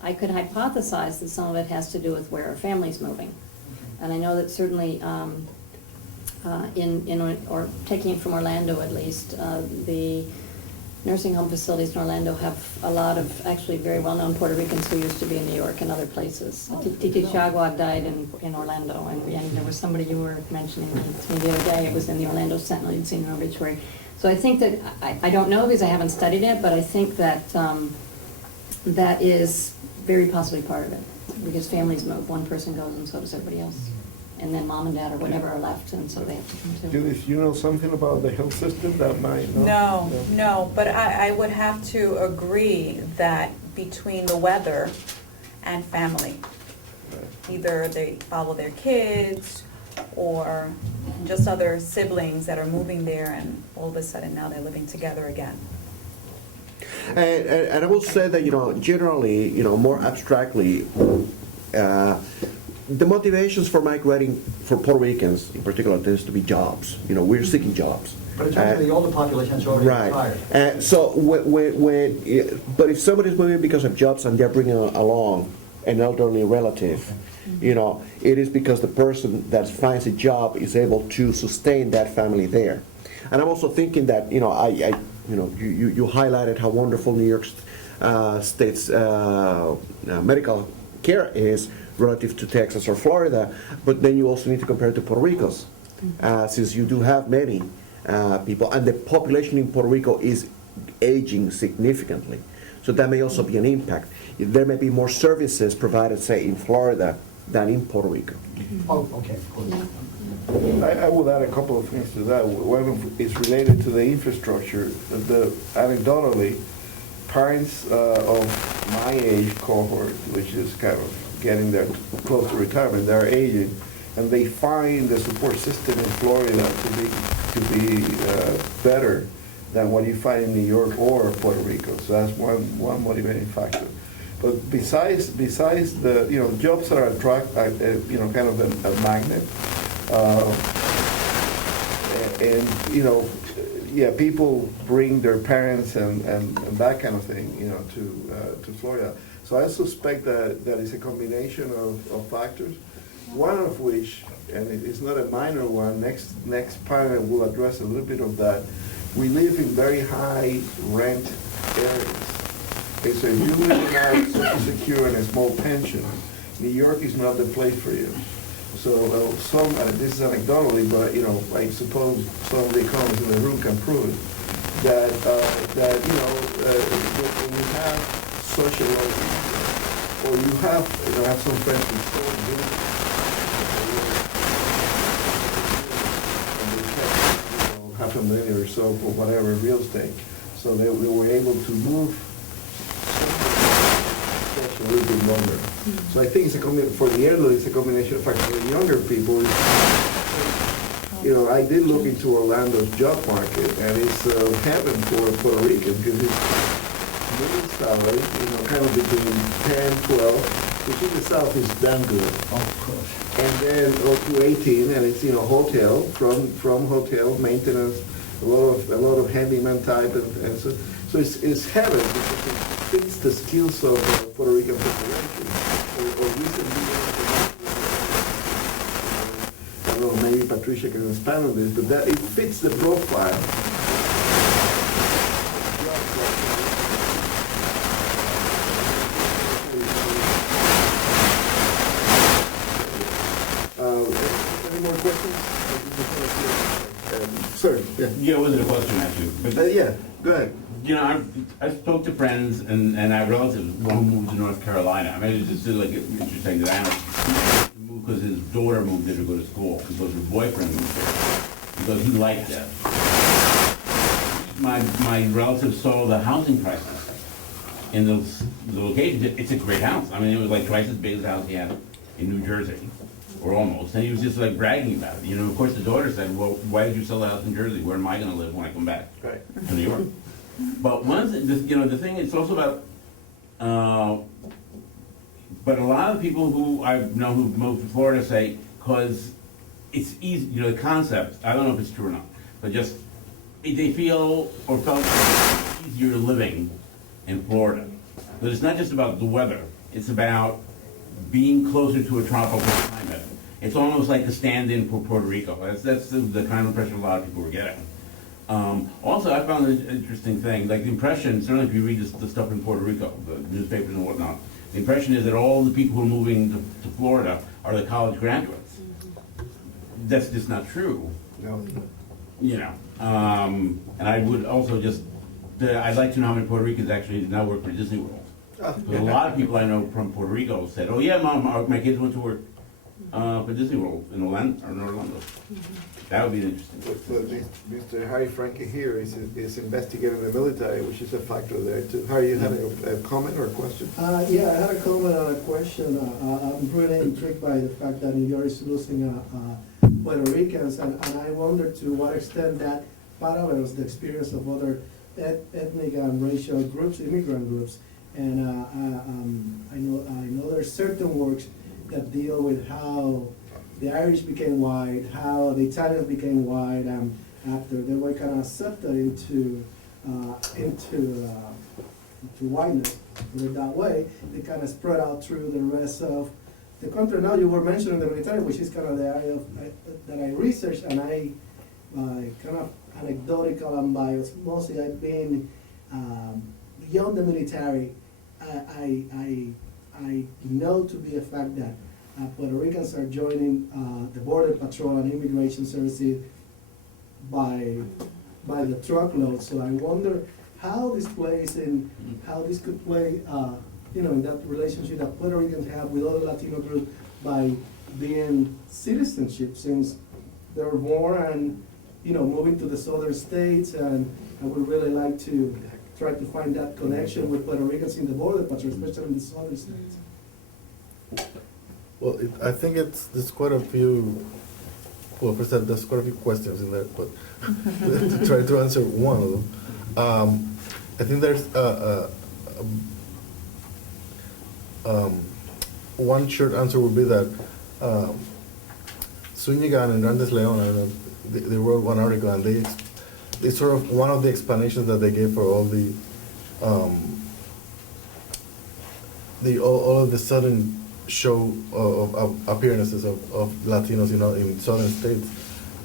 I could hypothesize that some of it has to do with where our family's moving. And I know that certainly or taking it from Orlando at least, the nursing home facilities in Orlando have a lot of actually very well-known Puerto Ricans who used to be in New York and other places. Titi Chagua died in Orlando, and there was somebody you were mentioning to me the other day. It was in the Orlando Sentinel. You'd seen an obituary. So I think that, I don't know because I haven't studied it, but I think that that is very possibly part of it. Because families move, one person goes and so does everybody else. And then mom and dad or whatever are left, and so they have to come too. Judith, you know something about the health system that might know? No, but I would have to agree that between the weather and family, either they follow their kids or just other siblings that are moving there, and all of a sudden now they're living together again. And I will say that, generally, more abstractly, the motivations for migrating for Puerto Ricans in particular tends to be jobs. We're seeking jobs. But in terms of the older population, it's already retired. Right. So but if somebody's moving because of jobs and they're bringing along an elderly relative, it is because the person that finds a job is able to sustain that family there. And I'm also thinking that, you highlighted how wonderful New York State's medical care is relative to Texas or Florida, but then you also need to compare it to Puerto Rico's, since you do have many people, and the population in Puerto Rico is aging significantly. So that may also be an impact. There may be more services provided, say, in Florida than in Puerto Rico. Oh, okay, of course. I would add a couple of things to that. One is related to the infrastructure. Anecdotally, parents of my age cohort, which is kind of getting there close to retirement, they're aging, and they find the support system in Florida to be better than what you find in New York or Puerto Rico. So that's one motivating factor. But besides the jobs that are kind of a magnet, people bring their parents and that kind of thing, to Florida. So I suspect that it's a combination of factors, one of which, and it's not a minor one, next panel will address a little bit of that. We live in very high rent areas. Okay, so if you live without Social Security and a small pension, New York is not the place for you. So this is anecdotally, but I suppose some of the economists in the room can prove it, that when you have social or you have some friends who sold business, and they kept $500,000 or so for whatever real estate, so they were able to move a little bit longer. So I think it's for the elderly, it's a combination of factors. For the younger people, I did look into Orlando's job market, and it's heaven for Puerto Rican because it's middle salary, kind of between 10, 12, which in the south is damn good. Of course. And then go to 18, and it's, hotel, from hotel, maintenance, a lot of handyman type, and so it's heaven, because it fits the skills of Puerto Rican population. Or recently, I don't know, maybe Patricia can expand on this, but that it fits the profile. Any more questions? Sir, yeah. Yeah, it wasn't a question actually, but Yeah, go ahead. I spoke to friends and I have relatives. One who moved to North Carolina. I mean, it's just like interesting that Anna moved because his daughter moved there to go to school because her boyfriend moved there because he liked that. My relatives saw the housing crisis in the location. It's a great house. I mean, it was like twice as big as the house he had in New Jersey. Or almost, and he was just like bragging about it. Of course the daughter said, well, why did you sell the house in Jersey? Where am I gonna live when I come back Right. to New York? But the thing, it's also about, but a lot of people who I know who moved to Florida say, cause it's easy, the concept, I don't know if it's true or not, but just, they feel or felt easier living in Florida. But it's not just about the weather, it's about being closer to a tropical climate. It's almost like a stand-in for Puerto Rico. That's the kind of impression a lot of people were getting. Also, I found an interesting thing, like the impression, certainly if you read the stuff in Puerto Rico, the newspapers and whatnot, the impression is that all the people who are moving to Florida are the college graduates. That's just not true. No. And I would also I'd like to know how many Puerto Ricans actually now work for Disney World. Because a lot of people I know from Puerto Rico said, oh yeah, Mom, my kids went to work for Disney World in Orlando. That would be interesting. So Mr. Harry Franke here is investigating the military, which is a factor there too. Harry, you had a comment or a question? Yeah, I had a comment and a question. I'm really intrigued by the fact that New York is losing Puerto Ricans, and I wonder to what extent that parallels the experience of other ethnic and racial groups, immigrant groups. And I know there's certain works that deal with how the Irish became white, how the Italians became white, and after they were kind of accepted into whiteness, put it that way, they kind of spread out through the rest of the country. Now you were mentioning the military, which is kind of the area that I researched, and I kind of anecdotal and biased. Mostly I've been beyond the military. I know to be a fact that Puerto Ricans are joining the Border Patrol and Immigration Services by the truckload. So I wonder how this plays in, how this could play, in that relationship that Puerto Ricans have with other Latino groups by being citizenship, since they're born and moving to the southern states, and I would really like to try to find that connection with Puerto Ricans in the Border Patrol, especially in the southern states. Well, I think there's quite a few, first there's quite a few questions in there, but to try to answer one of them. I think there's one short answer would be that Zúñiga and Hernández León, I don't know, they wrote one article, and they sort of, one of the explanations that they gave for all of the sudden show of appearances of Latinos, in southern states,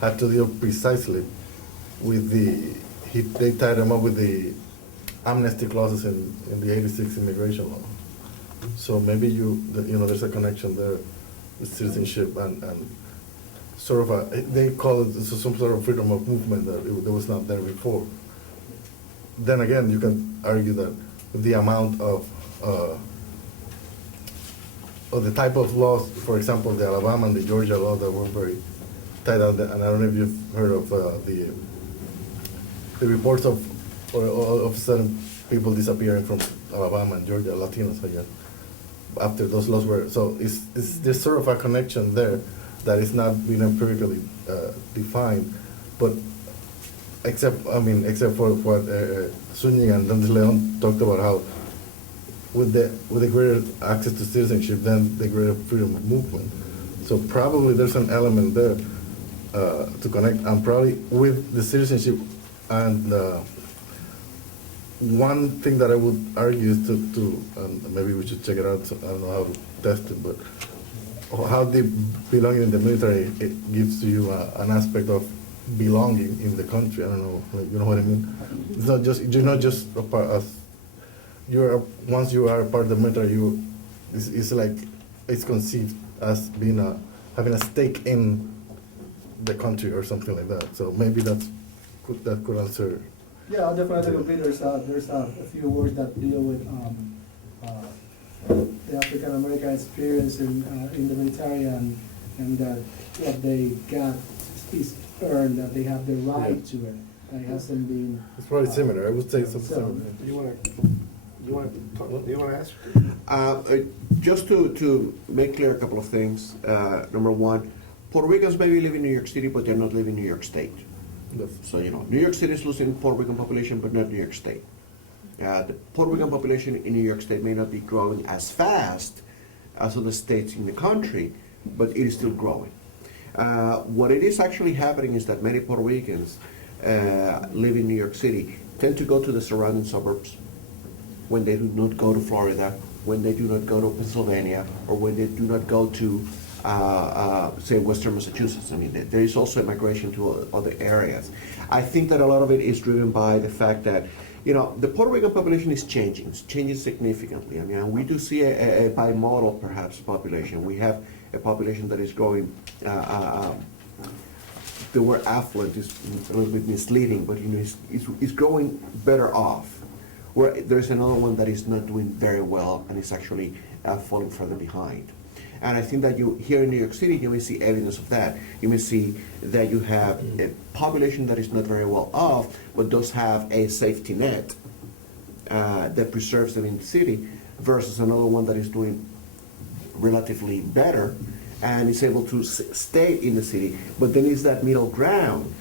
had to deal precisely with they tied them up with the amnesty clauses in the '86 immigration law. So maybe there's a connection there with citizenship and sort of they call it some sort of freedom of movement that was not there before. Then again, you can argue that the amount of the type of laws, for example, the Alabama and the Georgia law that were very tied out, and I don't know if you've heard of the reports of certain people disappearing from Alabama and Georgia, Latinos again, after those laws were, so there's sort of a connection there that is not being empirically defined, but except for what Zúñiga and Hernández León talked about, how with the greater access to citizenship, then the greater freedom of movement. So probably there's an element there to connect, and probably with the citizenship. And one thing that I would argue is and maybe we should check it out. So I don't know how to test it, but how the belonging in the military, it gives you an aspect of belonging in the country. I don't know, you know what I mean? It's not just, you're not just a part of, once you are a part of the military, it's like, it's conceived as being having a stake in the country or something like that. So maybe that could answer. Yeah, I'll definitely agree. There's a few words that deal with the African American experience in the military, and that what they got is earned, that they have the right to it. It hasn't been. It's probably similar. I would say something similar. Do you want to ask? Just to make clear a couple of things. Number one, Puerto Ricans maybe live in New York City, but they're not living in New York State. So, New York City is losing Puerto Rican population, but not New York State. The Puerto Rican population in New York State may not be growing as fast as other states in the country, but it is still growing. What it is actually happening is that many Puerto Ricans live in New York City tend to go to the surrounding suburbs when they do not go to Florida, when they do not go to Pennsylvania, or when they do not go to say Western Massachusetts. I mean, there is also a migration to other areas. I think that a lot of it is driven by the fact that, the Puerto Rican population is changing. It's changing significantly. I mean, we do see a bimodal, perhaps, population. We have a population that is growing. The word affluent is a little bit misleading, but it's growing better off. Where there's another one that is not doing very well and is actually falling further behind. And I think that here in New York City, you may see evidence of that. You may see that you have a population that is not very well off, but does have a safety net that preserves them in the city, versus another one that is doing relatively better and is able to stay in the city. But then is that middle ground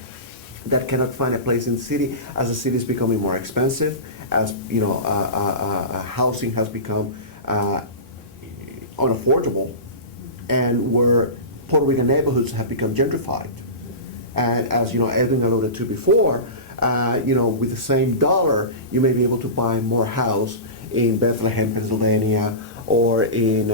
that cannot find a place in the city as the city is becoming more expensive, as housing has become unaffordable, and where Puerto Rican neighborhoods have become gentrified. And as Edwin alluded to before, with the same dollar, you may be able to buy more house in Bethlehem, Pennsylvania, or in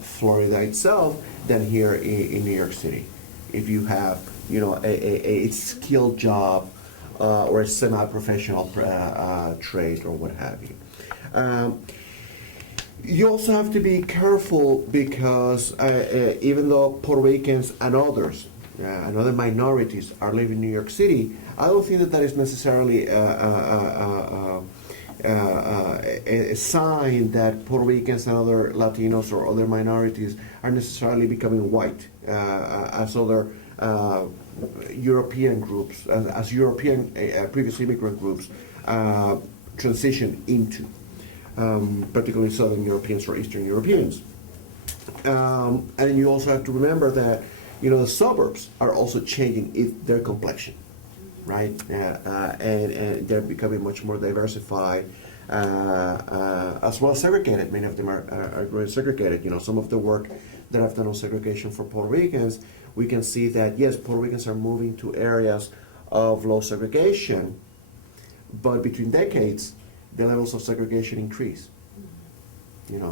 Florida itself than here in New York City. If you have a skilled job or a semi-professional trade or what have you. You also have to be careful because even though Puerto Ricans and others and other minorities are living in New York City, I don't think that is necessarily a sign that Puerto Ricans and other Latinos or other minorities are necessarily becoming white, as other European groups, as European previous immigrant groups transition into. Particularly Southern Europeans or Eastern Europeans. And you also have to remember that, the suburbs are also changing their complexion, right? And they're becoming much more diversified, as well as segregated. Many of them are very segregated. Some of the work that I've done on segregation for Puerto Ricans, we can see that, yes, Puerto Ricans are moving to areas of low segregation, but between decades, the levels of segregation increase.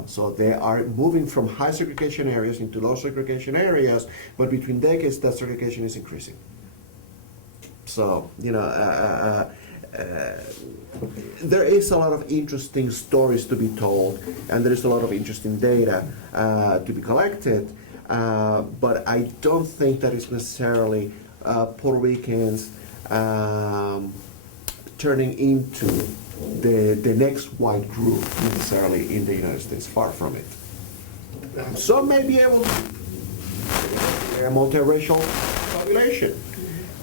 So they are moving from high segregation areas into low segregation areas, but between decades that segregation is increasing. So, there is a lot of interesting stories to be told, and there is a lot of interesting data to be collected, but I don't think that it's necessarily Puerto Ricans turning into the next white group necessarily in the United States. Far from it. Some may be able to be a multiracial population,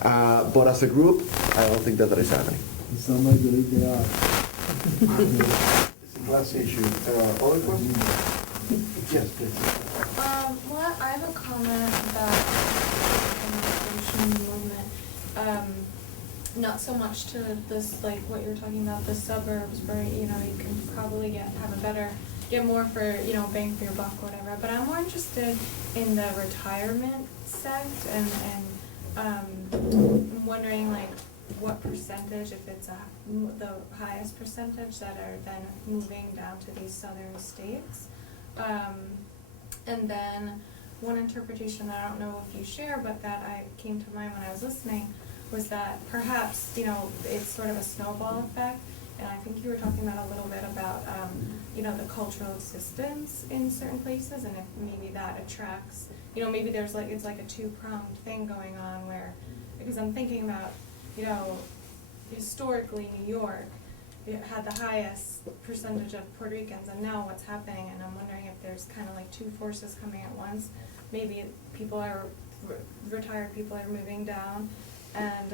but as a group, I don't think that is happening. Some might believe they are. It's a class issue. Other questions? Yes, please. Well, I have a comment about the migration movement. not so much to this, like what you were talking about, the suburbs where, you know, you can probably get more for, you know, bang for your buck or whatever. But I'm more interested in the retirement sect and I'm wondering like what percentage, if it's the highest percentage that are then moving down to these southern states. And then one interpretation that I don't know if you share, but that came to mind when I was listening, was that perhaps, you know, it's sort of a snowball effect. And I think you were talking about a little bit about, you know, the cultural existence in certain places, and if maybe that attracts, you know, maybe there's like, it's like a two-pronged thing going on where, because I'm thinking about, you know, historically New York, it had the highest percentage of Puerto Ricans, and now what's happening, and I'm wondering if there's kind of like two forces coming at once. Maybe people are, retired people are moving down, and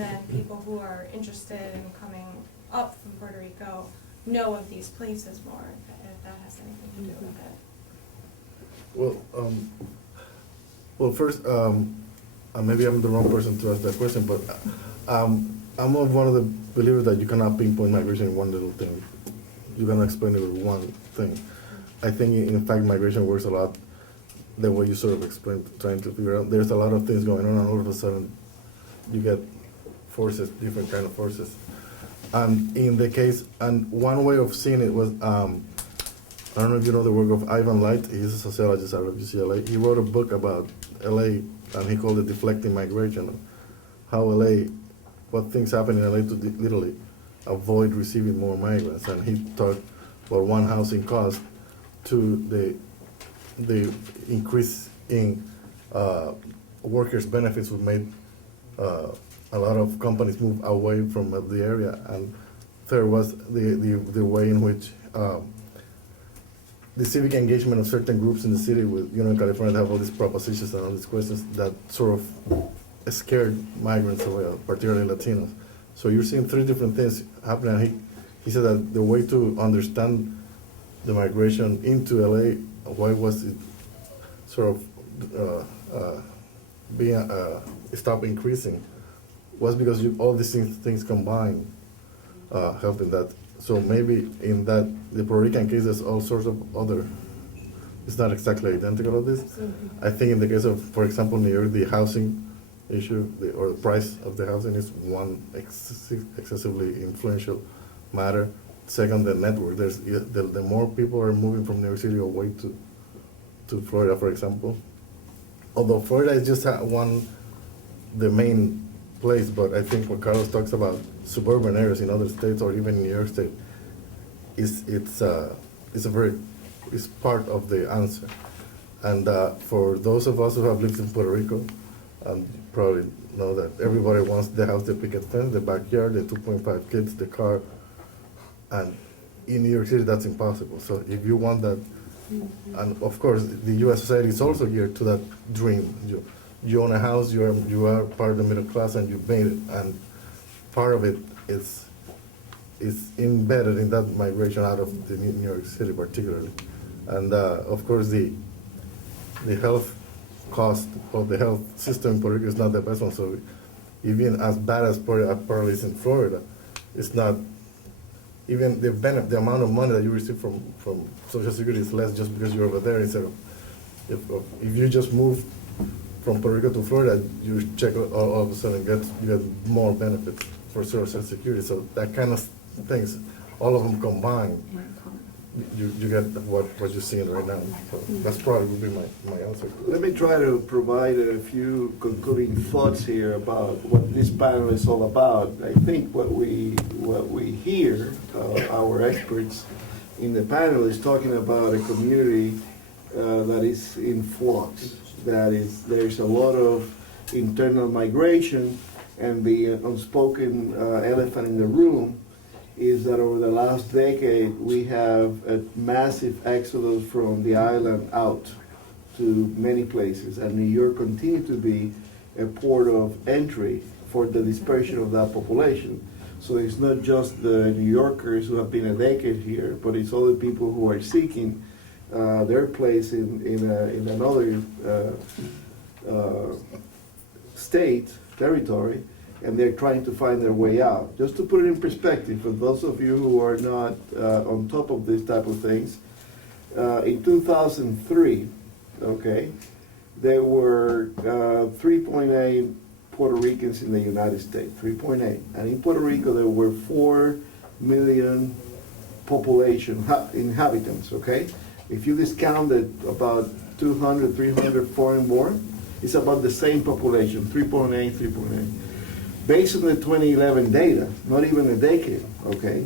then people who are interested in coming up from Puerto Rico know of these places more, if that has anything to do with it. Well, first, maybe I'm the wrong person to ask that question, but I'm of one of the believers that you cannot pinpoint migration in one little thing. You cannot explain it with one thing. I think, in fact, migration works a lot the way you sort of explained, trying to figure out. There's a lot of things going on, and all of a sudden, you get forces, different kind of forces. And in the case, and one way of seeing it was, I don't know if you know the work of Ivan Light. He's a sociologist out of UCLA. He wrote a book about LA, and he called it Deflecting Migration, how LA, what things happen in LA to literally avoid receiving more migrants. And he talked about one, housing cost, two, the increase in workers' benefits would make a lot of companies move away from the area, and third was the way in which the civic engagement of certain groups in the city, with, you know, in California, they have all these propositions and all these questions that sort of scared migrants away, particularly Latinos. So you're seeing three different things happening. And he said that the way to understand the migration into LA, why was it sort of stop increasing, was because all these things combined helping that. So maybe in that, the Puerto Rican case, there's all sorts of other, it's not exactly identical to this. Absolutely. I think in the case of, for example, New York, the housing issue, or the price of the housing is one excessively influential matter. Second, the network. The more people are moving from New York City away to Florida, for example. Although Florida is just the main place, but I think when Carlos talks about suburban areas in other states or even in New York State, it's part of the answer. And for those of us who have lived in Puerto Rico, probably know that everybody wants the house, the picket fence, the backyard, the 2.5 kids, the car, and in New York City that's impossible. So if you want that, and of course the U.S. society is also geared to that dream. You own a house, you are part of the middle class, and you've made it, and part of it is embedded in that migration out of the New York City particularly. And of course the health cost of the health system in Puerto Rico is not the best one, so even as bad as probably is in Florida, it's not, even the amount of money that you receive from Social Security is less just because you're over there, instead of, if you just move from Puerto Rico to Florida, you check all of a sudden you get more benefits for Social Security. So that kind of things, all of them combined, you get what you're seeing right now. So that's probably would be my answer. Let me try to provide a few concluding thoughts here about what this panel is all about. I think what we hear, our experts in the panel, is talking about a community that is in flux. There's a lot of internal migration, and the unspoken elephant in the room is that over the last decade we have a massive exodus from the island out to many places, and New York continues to be a port of entry for the dispersion of that population. So it's not just the New Yorkers who have been a decade here, but it's all the people who are seeking their place in another state, territory, and they're trying to find their way out. Just to put it in perspective, for those of you who are not on top of this type of things, in 2003, okay, there were 3.8 Puerto Ricans in the United States, 3.8. And in Puerto Rico, there were 4 million population, inhabitants, okay? If you discounted about 200, 300 foreign-born, it's about the same population, 3.8, 3.8. Based on the 2011 data, not even a decade, okay,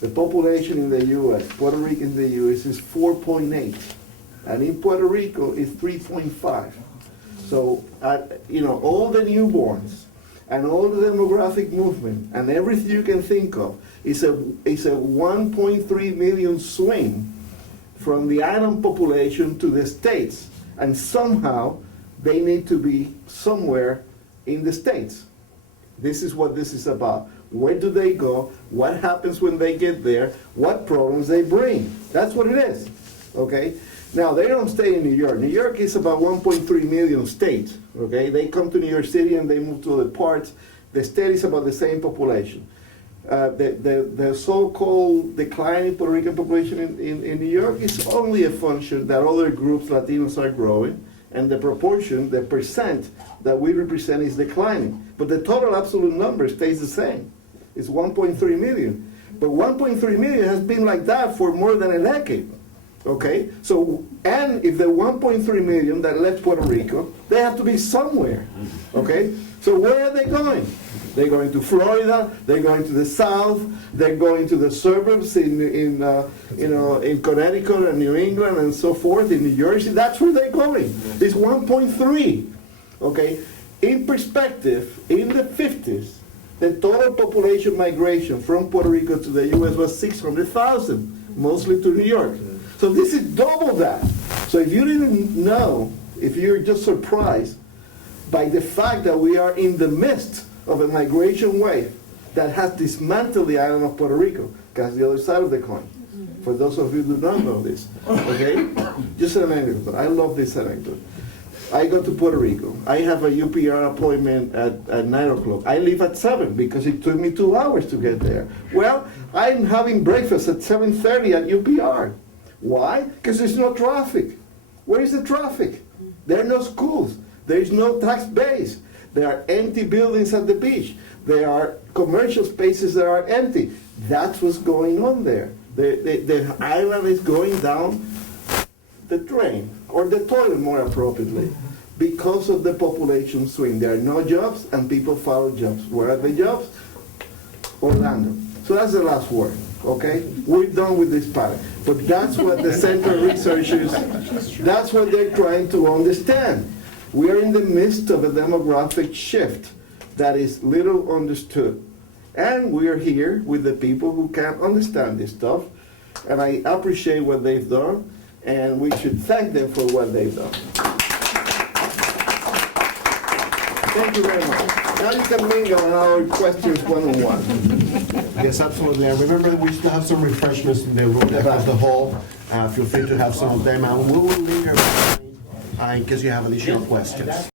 the population in the U.S., Puerto Rican in the U.S. is 4.8, and in Puerto Rico is 3.5. So, all the newborns and all the demographic movement and everything you can think of is a 1.3 million swing from the island population to the States, and somehow they need to be somewhere in the States. This is what this is about. Where do they go? What happens when they get there? What problems they bring? That's what it is, okay? Now, they don't stay in New York. New York is about 1.3 million state, okay? They come to New York City and they move to other parts. The state is about the same population. The so-called declining Puerto Rican population in New York is only a function that other groups, Latinos, are growing, and the proportion, the percent that we represent is declining. But the total absolute number stays the same. It's 1.3 million. But 1.3 million has been like that for more than a decade. Okay? So, and if the 1.3 million that left Puerto Rico, they have to be somewhere. Okay? So where are they going? They're going to Florida, they're going to the South, they're going to the suburbs in Connecticut and New England and so forth, in New Jersey. That's where they're going. It's 1.3. Okay? In perspective, in the 50s, the total population migration from Puerto Rico to the U.S. was 600,000, mostly to New York. So this is double that. So if you didn't know, if you're just surprised by the fact that we are in the midst of a migration wave that has dismantled the island of Puerto Rico, that's the other side of the coin. For those of you who do not know this, okay? Just an anecdote. I love this anecdote. I go to Puerto Rico. I have a UPR appointment at 9 o'clock. I leave at 7 because it took me 2 hours to get there. Well, I'm having breakfast at 7:30 at UPR. Why? Because there's no traffic. Where is the traffic? There are no schools. There is no tax base. There are empty buildings at the beach. There are commercial spaces that are empty. That's what's going on there. The island is going down the drain, or the toilet more appropriately, because of the population swing. There are no jobs, and people follow jobs. Where are the jobs? Orlando. So that's the last word, okay? We're done with this part. But that's what the central researchers, that's what they're trying to understand. We are in the midst of a demographic shift that is little understood. And we are here with the people who can understand this stuff. And I appreciate what they've done, and we should thank them for what they've done. Thank you very much. Now you can mingle on our questions one-on-one. Yes, absolutely. And remember, we still have some refreshments in the room across the hall. Feel free to have some of them, and we will linger in case you have additional questions.